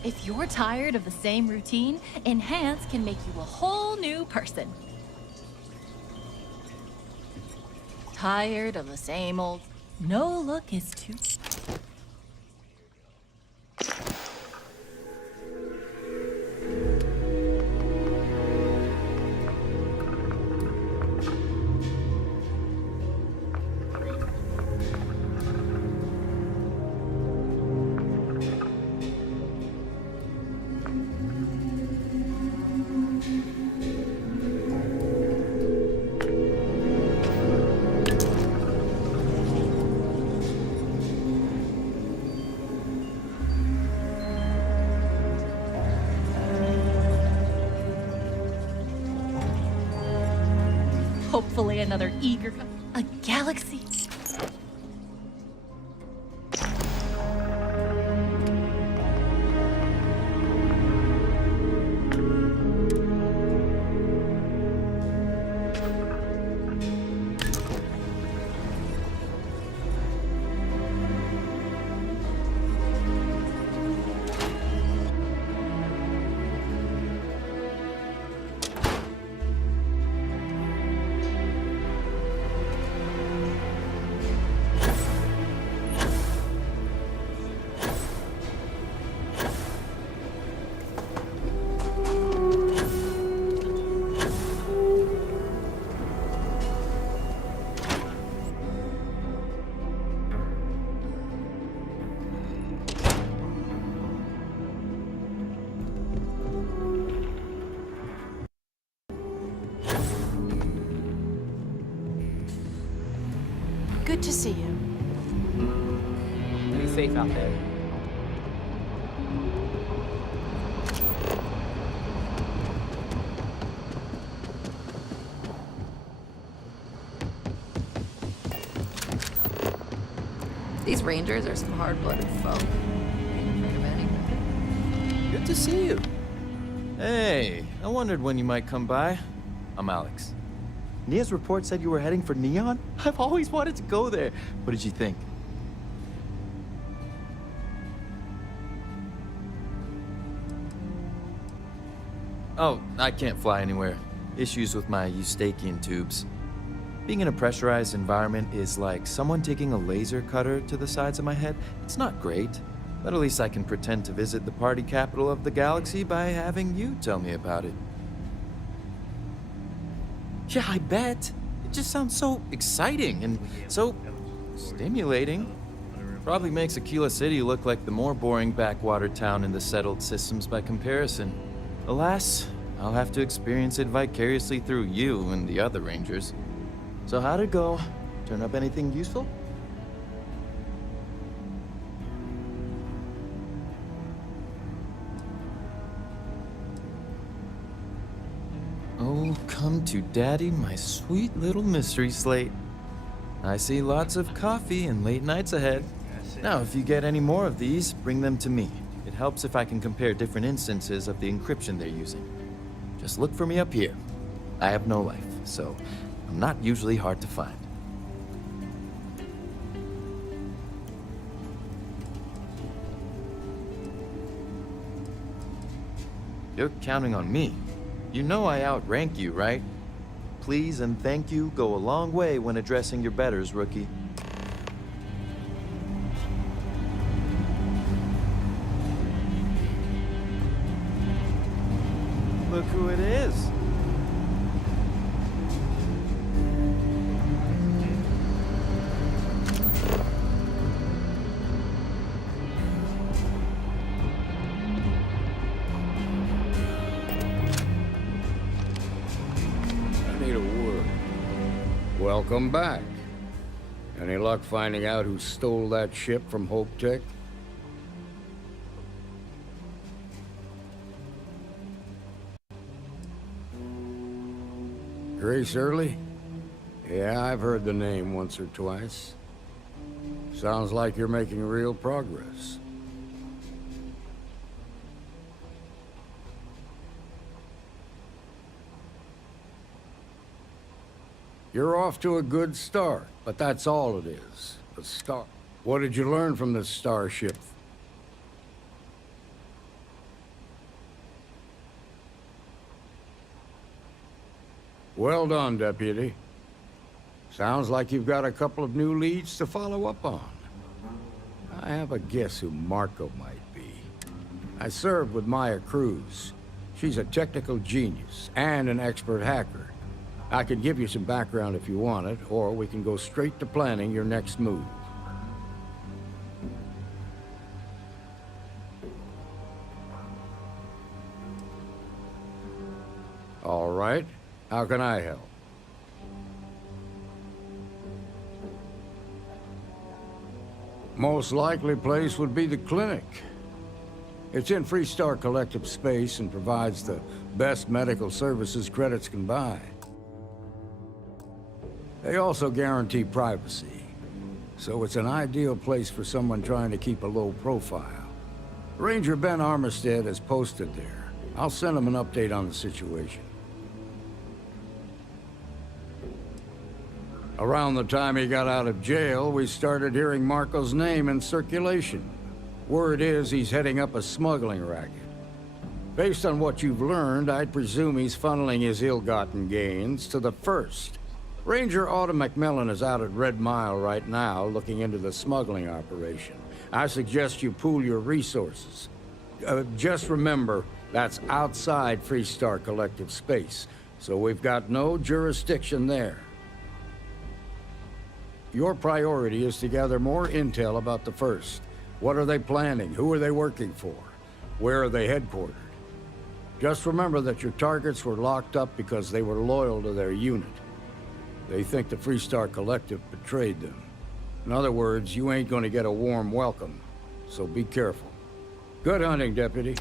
If you're tired of the same routine, Enhance can make you a whole new person. Tired of the same old. No look is too. Hopefully another a galaxy. Good to see you. Be safe out there. These rangers are some hard-blooded folk. Ain't afraid of anything. Good to see you. Hey, I wondered when you might come by. I'm Alex. Nia's report said you were heading for Neon? I've always wanted to go there. What did you think? Oh, I can't fly anywhere. Issues with my Eustachian tubes. Being in a pressurized environment is like someone taking a laser cutter to the sides of my head. It's not great, but at least I can pretend to visit the party capital of the galaxy by having you tell me about it. Yeah, I bet. It just sounds so exciting and so stimulating. Probably makes Aquila City look like the more boring backwater town in the settled systems by comparison. Alas, I'll have to experience it vicariously through you and the other rangers. So how'd it go? Turn up anything useful? Oh, come to daddy, my sweet little mystery slate. I see lots of coffee and late nights ahead. Now, if you get any more of these, bring them to me. It helps if I can compare different instances of the encryption they're using. Just look for me up here. I have no life, so I'm not usually hard to find. You're counting on me. You know I outrank you, right? Please and thank you go a long way when addressing your betters, rookie. Look who it is. Welcome back. Any luck finding out who stole that ship from Hope Tech? Grace Early? Yeah, I've heard the name once or twice. Sounds like you're making real progress. You're off to a good start, but that's all it is. A start. What did you learn from this starship? Well done, Deputy. Sounds like you've got a couple of new leads to follow up on. I have a guess who Marco might be. I served with Maya Cruz. She's a technical genius and an expert hacker. I could give you some background if you want it, or we can go straight to planning your next move. All right. How can I help? Most likely place would be the clinic. It's in Freestar Collective space and provides the best medical services credits can buy. They also guarantee privacy, so it's an ideal place for someone trying to keep a low profile. Ranger Ben Armistead is posted there. I'll send him an update on the situation. Around the time he got out of jail, we started hearing Marco's name in circulation. Word is he's heading up a smuggling racket. Based on what you've learned, I'd presume he's funneling his ill-gotten gains to the First. Ranger Autumn McMillan is out at Red Mile right now, looking into the smuggling operation. I suggest you pool your resources. Just remember, that's outside Freestar Collective space, so we've got no jurisdiction there. Your priority is to gather more intel about the First. What are they planning? Who are they working for? Where are they headquartered? Just remember that your targets were locked up because they were loyal to their unit. They think the Freestar Collective betrayed them. In other words, you ain't gonna get a warm welcome, so be careful. Good hunting, Deputy.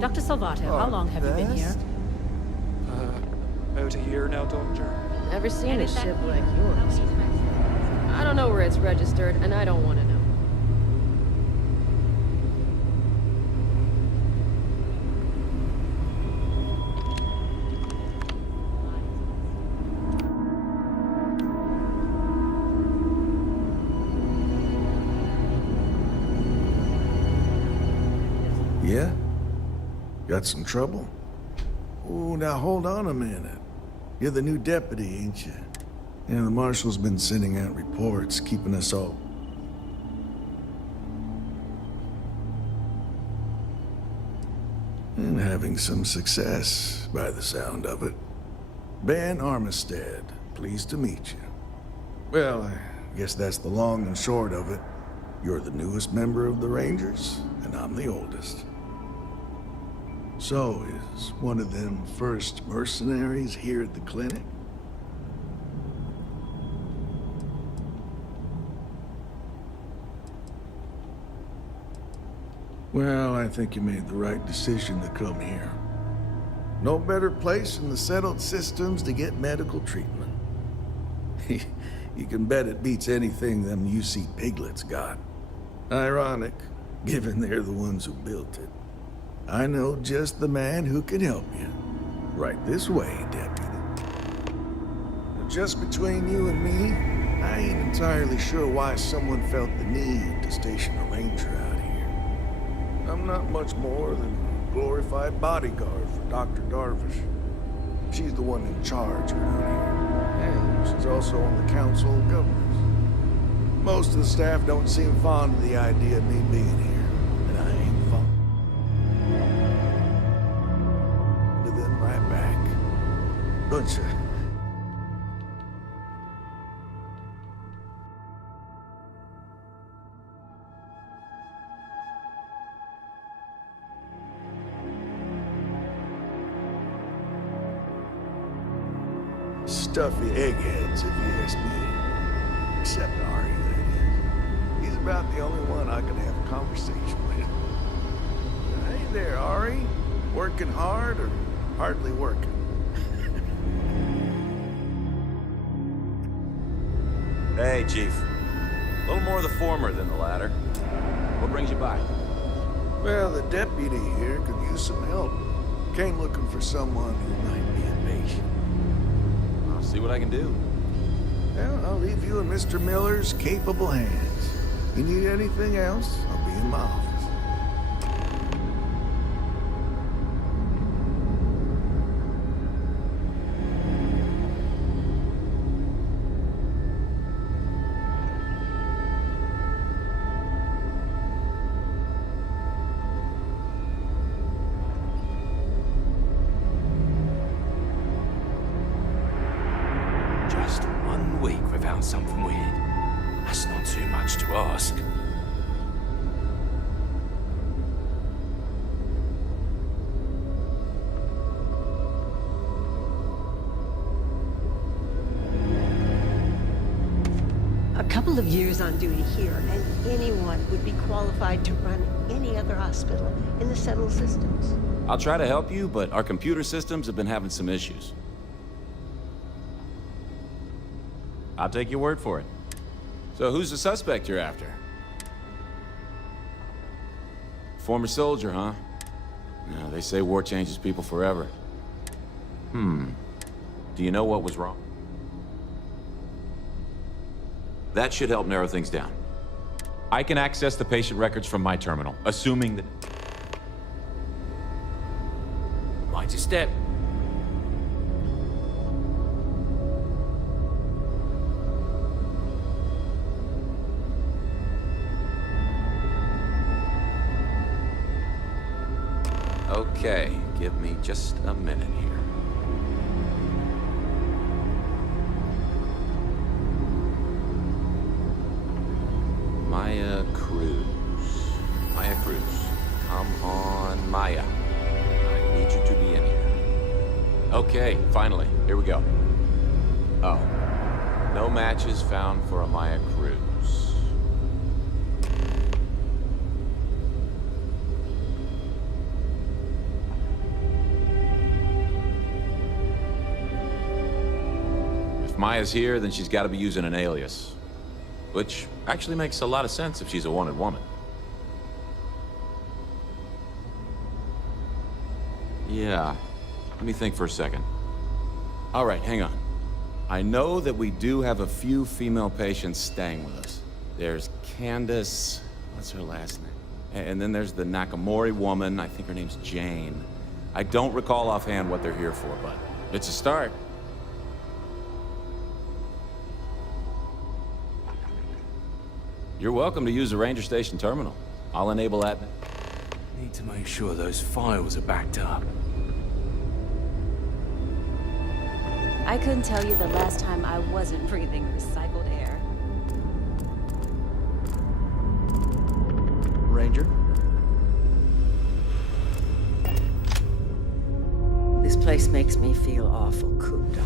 Dr. Salvato, how long have you been here? About a year now, Doctor. Never seen a ship like yours. I don't know where it's registered, and I don't want to know. Yeah? Got some trouble? Oh, now hold on a minute. You're the new deputy, ain't you? Yeah, the marshal's been sending out reports, keeping us all... and having some success, by the sound of it. Ben Armistead, pleased to meet you. Well, I guess that's the long and short of it. You're the newest member of the Rangers, and I'm the oldest. So, is one of them first mercenaries here at the clinic? Well, I think you made the right decision to come here. No better place in the settled systems to get medical treatment. You can bet it beats anything them UC piglets got. Ironic, given they're the ones who built it. I know just the man who can help you. Right this way, Deputy. Just between you and me, I ain't entirely sure why someone felt the need to station a ranger out here. I'm not much more than a glorified bodyguard for Dr. Darvish. She's the one in charge around here. And she's also on the Council of Governors. Most of the staff don't seem fond of the idea of me being here, and I ain't fond of them right back. Bunch of... stuffy eggheads, if you ask me. Except Ari, that is. He's about the only one I can have a conversation with. Hey there, Ari. Working hard or hardly working? Hey, Chief. A little more of the former than the latter. What brings you by? Well, the deputy here could use some help. Came looking for someone who might be a patient. I'll see what I can do. Well, I'll leave you in Mr. Miller's capable hands. You need anything else, I'll be in my office. Just 1 week without something weird. That's not too much to ask. A couple of years on duty here, and anyone would be qualified to run any other hospital in the settled systems. I'll try to help you, but our computer systems have been having some issues. I'll take your word for it. So who's the suspect you're after? Former soldier, huh? Yeah, they say war changes people forever. Do you know what was wrong? That should help narrow things down. I can access the patient records from my terminal, assuming that... Mighty step. Okay, give me just a minute here. Maya Cruz. Maya Cruz. Come on, Maya. I need you to be in here. Okay, finally. Here we go. Oh. No matches found for a Maya Cruz. If Maya's here, then she's got to be using an alias. Which actually makes a lot of sense if she's a wanted woman. Yeah. Let me think for a second. All right, hang on. I know that we do have a few female patients staying with us. There's Candace, what's her last name? And then there's the Nakamori woman, I think her name's Jane. I don't recall offhand what they're here for, but it's a start. You're welcome to use the Ranger Station terminal. I'll enable that. Need to make sure those files are backed up. I couldn't tell you the last time I wasn't breathing recycled air. Ranger? This place makes me feel awful cooped up.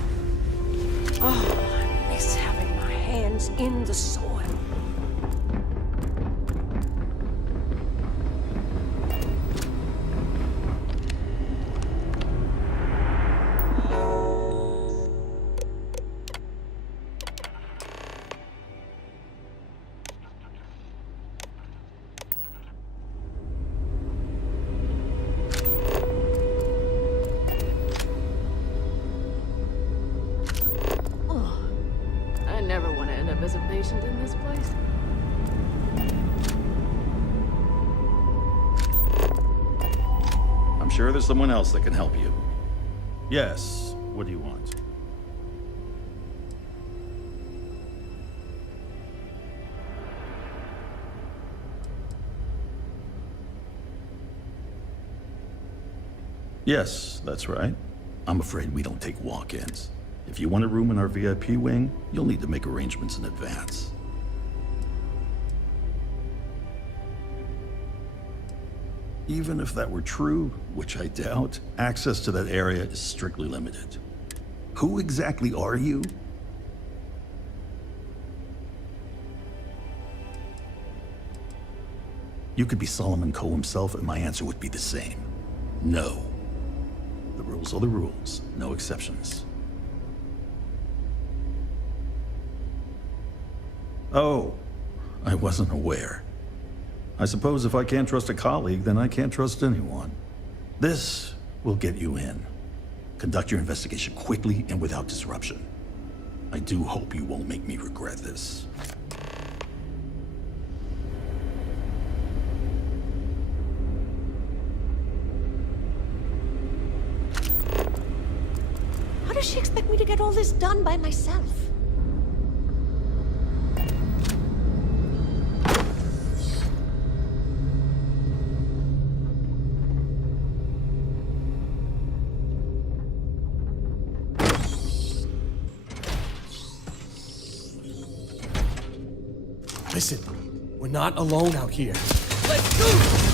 Oh, I miss having my hands in the soil. patient in this place? I'm sure there's someone else that can help you. Yes, what do you want? Yes, that's right. I'm afraid we don't take walk-ins. If you want a room in our VIP wing, you'll need to make arrangements in advance. Even if that were true, which I doubt, access to that area is strictly limited. Who exactly are you? You could be Solomon Coe himself, and my answer would be the same. No. The rules are the rules, no exceptions. Oh, I wasn't aware. I suppose if I can't trust a colleague, then I can't trust anyone. This will get you in. Conduct your investigation quickly and without disruption. I do hope you won't make me regret this. How does she expect me to get all this done by myself? Listen, we're not alone out here. Let's go!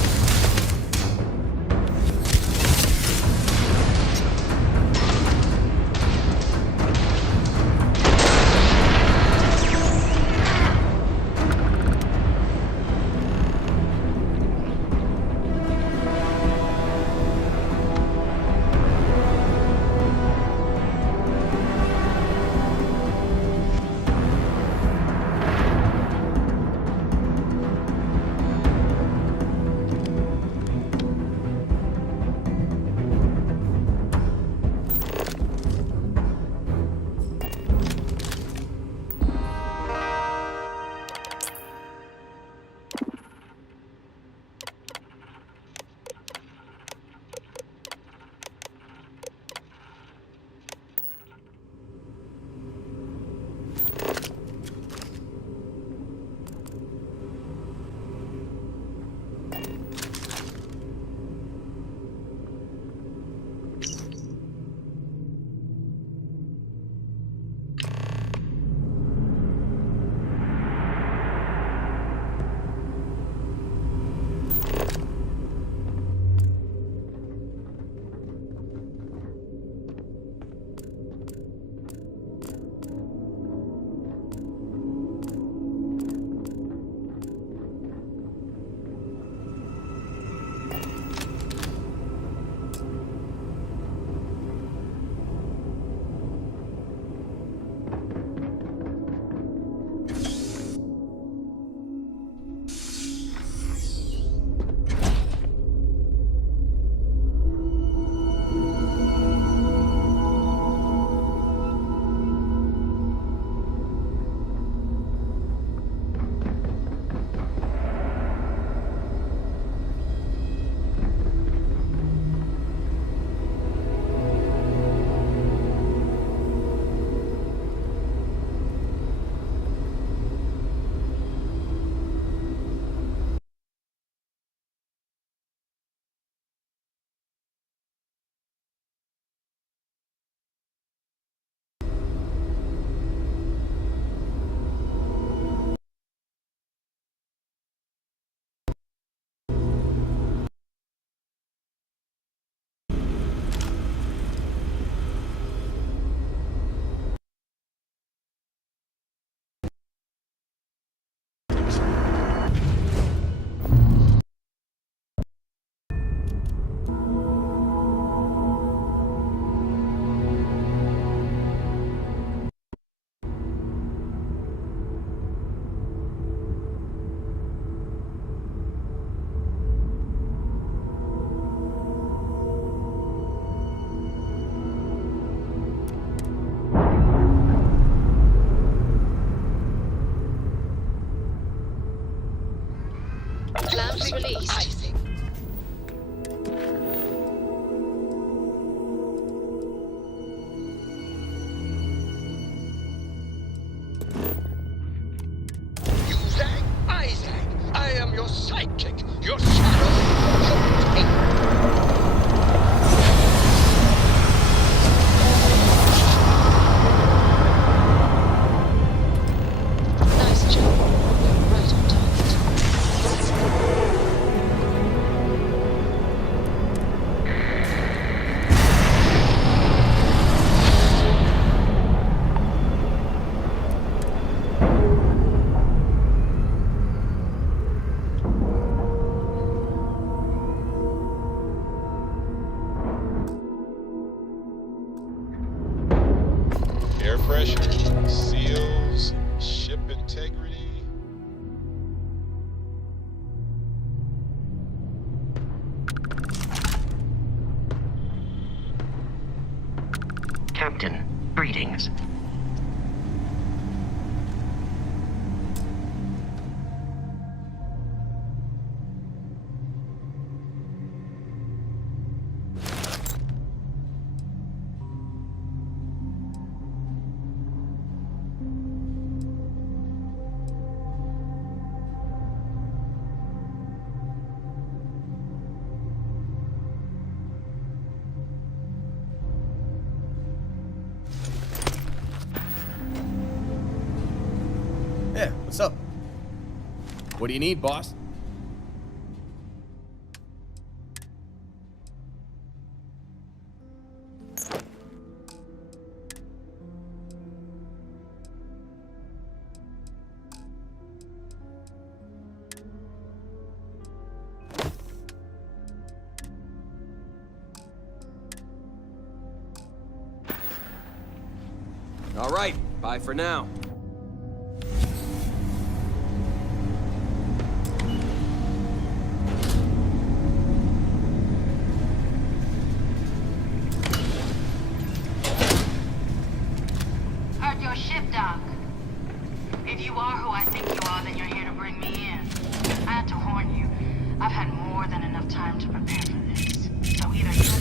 pressure, seals, ship integrity. Captain, greetings. Yeah, what's up? What do you need, boss? All right, bye for now. Heard your ship, Doc. If you are who I think you are, then you're here to bring me in. I had to warn you. I've had more than enough time to prepare for this. So either you